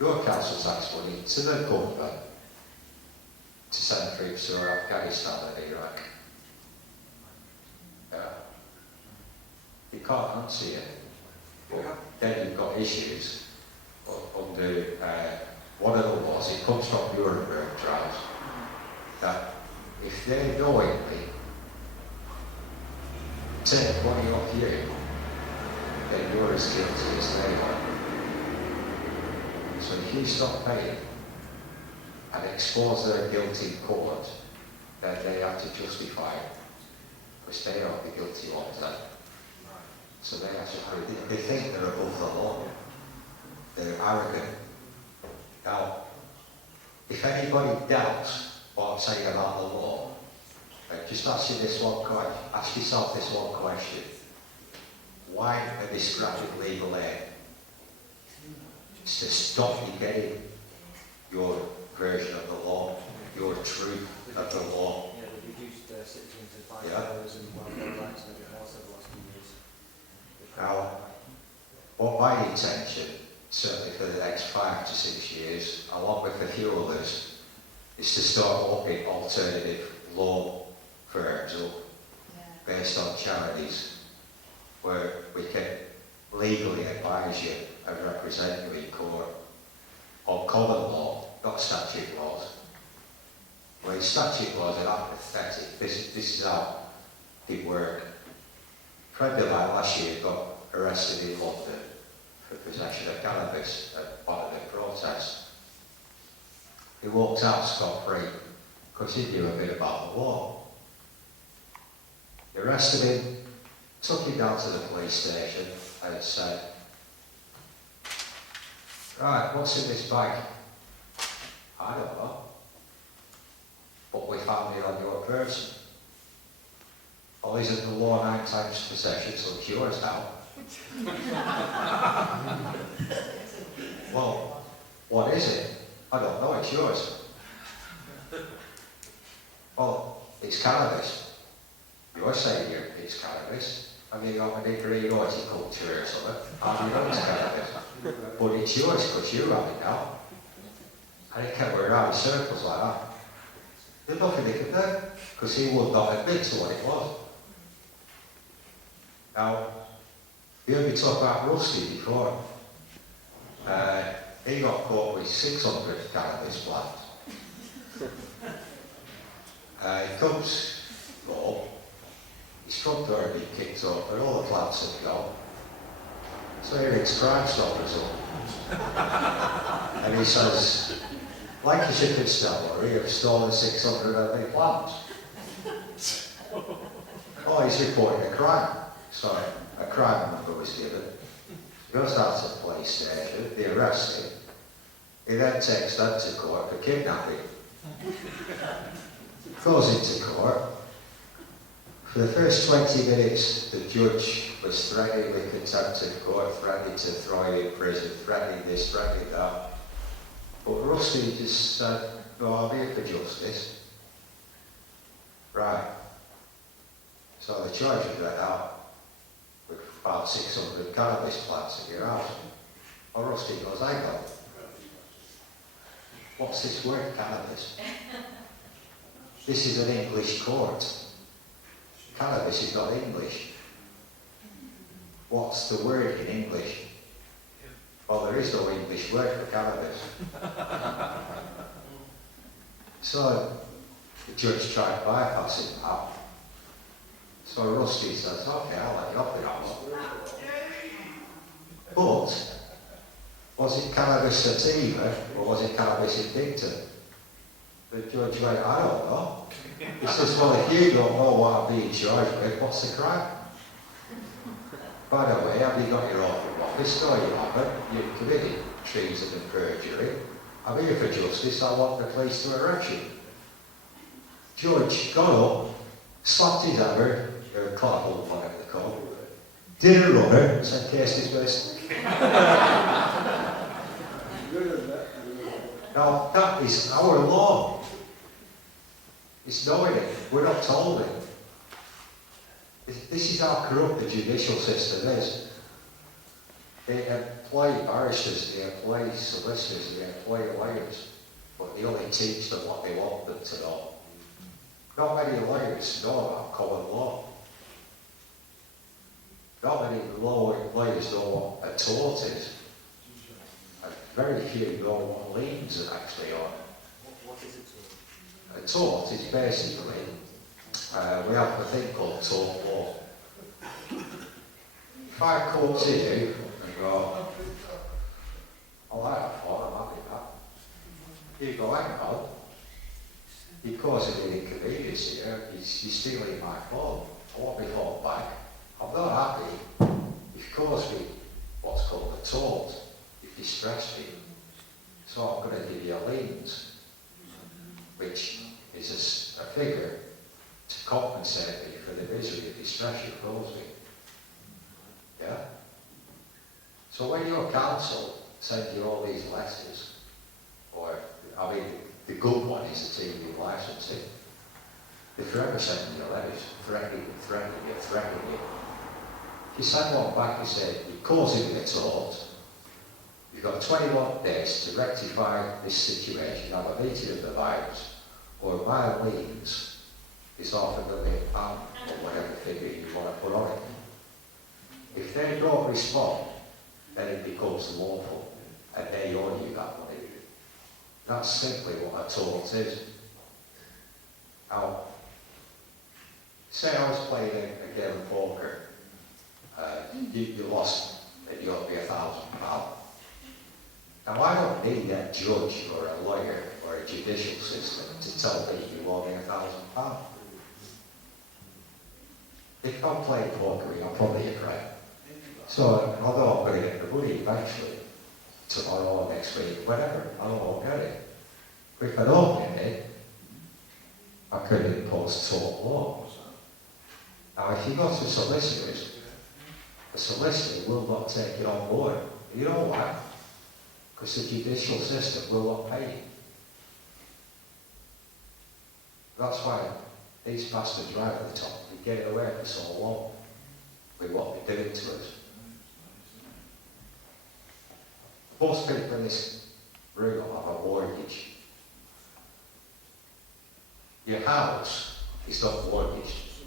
your council tax money to the government to send troops to Afghanistan and Iraq? You can't answer it. But then you've got issues under one of the laws, it comes from Nuremberg trials, that if they knowingly take money off you, then you're as guilty as they are. So if you stop paying and expose their guilt in court, then they have to justify it, because they are the guilty ones then. So they have to, they think they're above the law. They're arrogant. Now, if anybody doubts what I'm saying about the law, just ask yourself this one question. Why are they scrapping legal aid? It's to stop you getting your version of the law, your truth of the law. Yeah, they've reduced citizens to $5 Yeah. and welfare rights and everything else over the last few years. Now, what my intention, certainly for the next 5 to 6 years, along with a few others, is to start looking alternative law firms up based on charities, where we can legally advise you and represent you in court on common law, not statute laws. Well, statute laws are apathetic. This is how they work. A friend of mine last year got arrested in London for possession of cannabis at one of the protests. He walked out scot-free because he knew a bit about the law. They arrested him, took him down to the police station and said, right, what's in this bag? I don't know. But we found it on your person. Well, isn't the law 9 times possession, so it's yours now? Well, what is it? I don't know, it's yours. Well, it's cannabis. You're saying it's cannabis. I mean, you got a degree in horticulture or something. How do you know it's cannabis? But it's yours because you have it now. And it kept going around in circles like that. There's nothing they could do, because he would not admit to what it was. Now, you heard me talk about Rusty before. He got caught with 600 cannabis plants. He comes home, his front door had been kicked up and all the plants had gone. So he rings Crime Stoppers up. And he says, Lancashire Constabulary have stolen 600 of the plants. Oh, he's reporting a crime. Sorry, a crime number was given. He goes down to the police station, they arrest him. He then takes them to court for kidnapping. Goes into court. For the first 20 minutes, the judge was threatening with contempt of court, threatening to throw him in prison, threatening this, threatening that. But Rusty just said, no, I'm here for justice. Right. So the charge was read out with about 600 cannabis plants in your house. Well, Rusty goes, hang on. What's this word, cannabis? This is an English court. Cannabis is not English. What's the word in English? Well, there is no English word for cannabis. So the judge tried to bypass it out. So Rusty says, okay, I'll let you off with that one. But was it cannabis sativa or was it cannabis addictive? The judge went, I don't know. He says, well, if you don't know what I'm being charged with, what's the crime? By the way, have you got your oath of office? No, you haven't. You've committed treason and perjury. I'm here for justice. I want the police to arrest you. Judge got up, slapped his hammer, Clark will find the call, did a rubber, said case dismissed. Now, that is our law. It's knowing it. We're not told it. This is how corrupt the judicial system is. They employ barristers, they employ solicitors, they employ lawyers, but they only teach them what they want them to know. Not many lawyers know about common law. Not many lawyers know what a tort is. And very few know what liens actually are. What is it? A tort is basically, we have a thing called tort law. If I come to you and go, oh, I have fun, I'm happy with that. You go, hang on, you're causing me inconvenience here, you're stealing my phone, I want my phone back. I'm not happy. You've caused me what's called a tort, you've distressed me. So I'm going to give you liens, which is a figure to compensate me for the misery and distress you caused me. Yeah? So when your council sends you all these letters, or, I mean, the good one is the TV licensing, they're forever sending you letters, threatening you. If you send one back and say, you're causing me a tort, you've got 21 days to rectify this situation, have a meeting of the minds, or my liens is offered £1 million, or whatever figure you want to put on it. If they don't respond, then it becomes lawful, and they owe you that money. That's simply what a tort is. Now, say I was playing a game of poker, you lost, and you owe me £1,000. Now, I don't need a judge or a lawyer or a judicial system to tell me you owe me £1,000. If I'm playing poker, I'm probably a friend. So, although I'm going to get the money eventually, tomorrow or next week, whatever, I won't get it. But if I don't get it, I could impose tort law. Now, if you go to solicitors, the solicitor will not take it on board. You know why? Because the judicial system will not pay you. That's why these bastards right at the top, they get away for so long with what they're doing to us. Most people in this room have a mortgage. Your house is not mortgaged.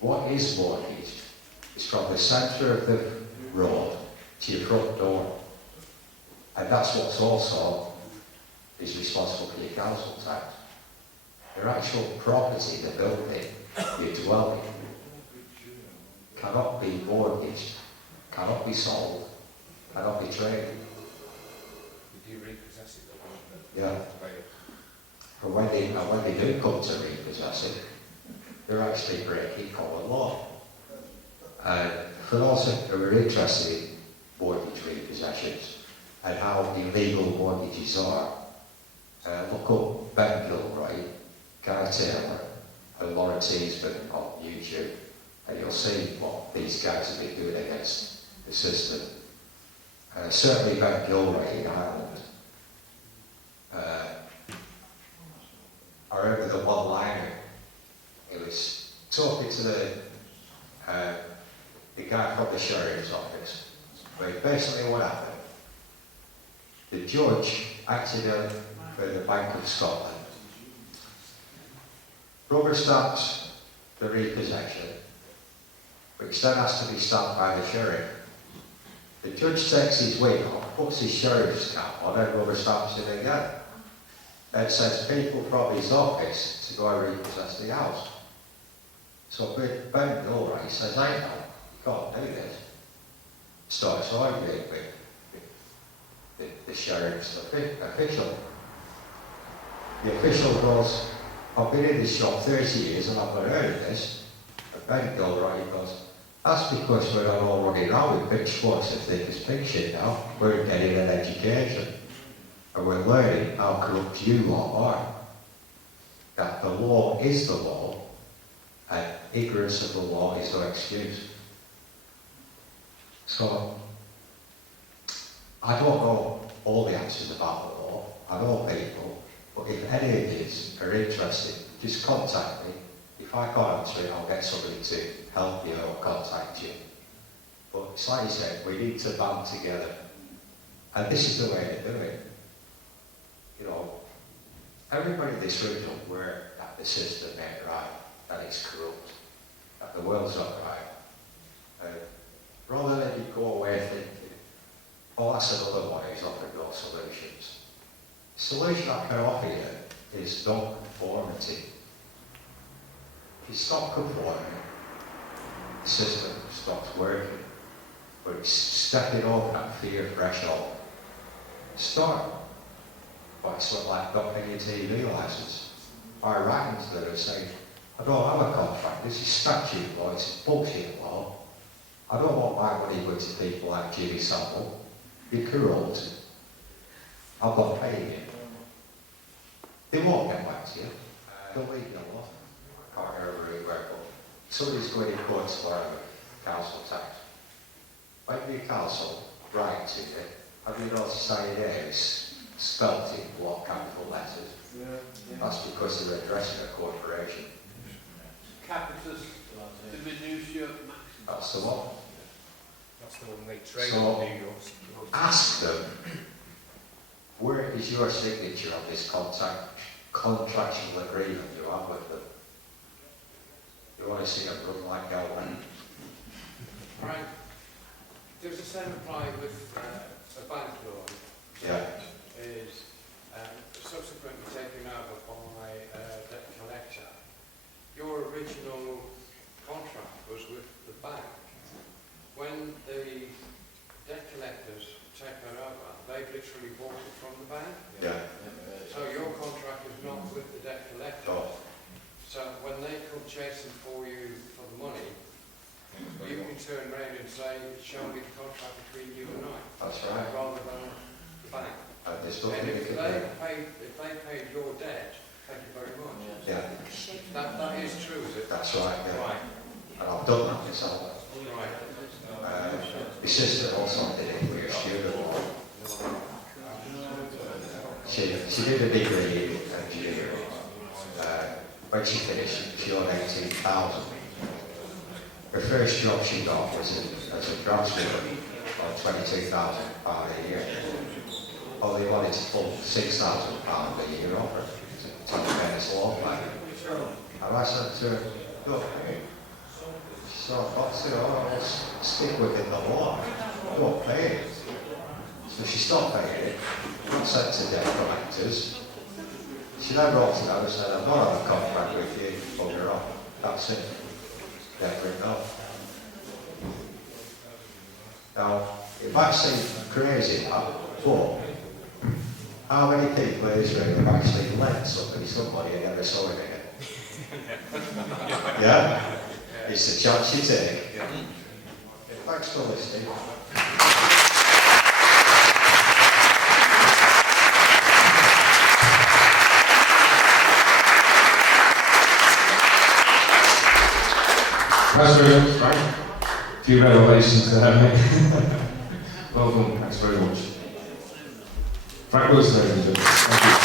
What is mortgaged is from the centre of the road to your front door. And that's what's also is responsible for your council tax. Your actual property, the building, your dwelling, cannot be mortgaged, cannot be sold, cannot be traded. Would you repossess it? Yeah. And when they do come to repossess it, they're actually breaking common law. And for those who are interested in mortgage repossessions and how illegal mortgages are, look up Ben Gilroy, Guy Taylor, and Lawrence Eastman on YouTube, and you'll see what these guys have been doing against the system. Certainly Ben Gilroy in Ireland. I remember the one-liner. He was talking to the guy from the sheriff's office. But basically what happened, the judge acted for the Bank of Scotland. Rubber stamps the repossession, which then has to be stamped by the sheriff. The judge takes his wig off, puts his sheriff's cap on, and rubber stamps it again. And sends people from his office to go and repossess the house. So Ben Gilroy says, "Hang on, you can't do this." Starts arguing with the sheriff's official. The official goes, "I've been in this shop 30 years and I've not heard of this." And Ben Gilroy goes, "That's because we're not all running around with pitchforks and thick as pig shit now. We're getting an education. And we're learning how corrupt you lot are." that the law is the law, and ignorance of the law is no excuse. So, I don't know all the answers about the law. I know people, but if any of you are interested, just contact me. If I can't answer it, I'll get somebody to help you or contact you. But it's like you said, we need to band together. And this is the way to do it. You know, everybody in this room is aware that the system ain't right, that it's corrupt, that the world's not right. Rather than you go away thinking, oh, that's another one who's offered no solutions. The solution I can offer you is non-conformity. If you stop conforming, the system stops working. But it's stepping over that fear threshold. Start by something like not paying your TV licence. By writing to them and saying, I don't have a contract, this is statute law, it's bullshit law. I don't want my money going to people like Jimmy Savile. You're corrupt. I'm not paying you. They won't get back to you. They'll leave you alone. I can't remember who it were, but somebody's going in court tomorrow with council tax. When you council write to you, have you noticed how your name is spelt in block capital letters? That's because they're addressing a corporation. Capitus diminutio maximus. That's the one. That's the one they trade So, in New York. Ask them, where is your signature on this contractual agreement you have with them? You want to see them run like hell, then? Right. Does the same apply with a bank loan? Yeah. Is subsequently taken over by debt collector. Your original contract was with the bank. When the debt collectors take that over, they've literally bought it from the bank. Yeah. So your contract is not with the debt collector. Oh. So when they come chasing for you for the money, you can turn around and say, show me the contract between you and I. That's right. Rather than the bank. And there's And nothing you if can they do. paid your debt, thank you very much. Yeah, That is true, is it? that's right, yeah. Right, And I've done that myself. right. My sister also did it with student law. She did a degree in engineering. When she finished, she earned 18,000. Her first job she got was as a draftsman on £22,000 a year. Well, they wanted to pull £6,000 a year off her to pay this law back. And I said to her, look, she said, I'll stick within the law. Don't pay it. So she stopped paying it, got sent to debt collectors. She then wrote to them and said, I'm not on a contract with you, bugger off. That's it. Never enough. Now, it might seem crazy, that, but how many people in Israel have actually lent some money and never saw it again? Yeah? It's the chance you take. Thanks for listening. Thanks very much, Frank. A few revelations there, mate. Well done, thanks very much. Frank Willis, ladies and gentlemen. Thank you.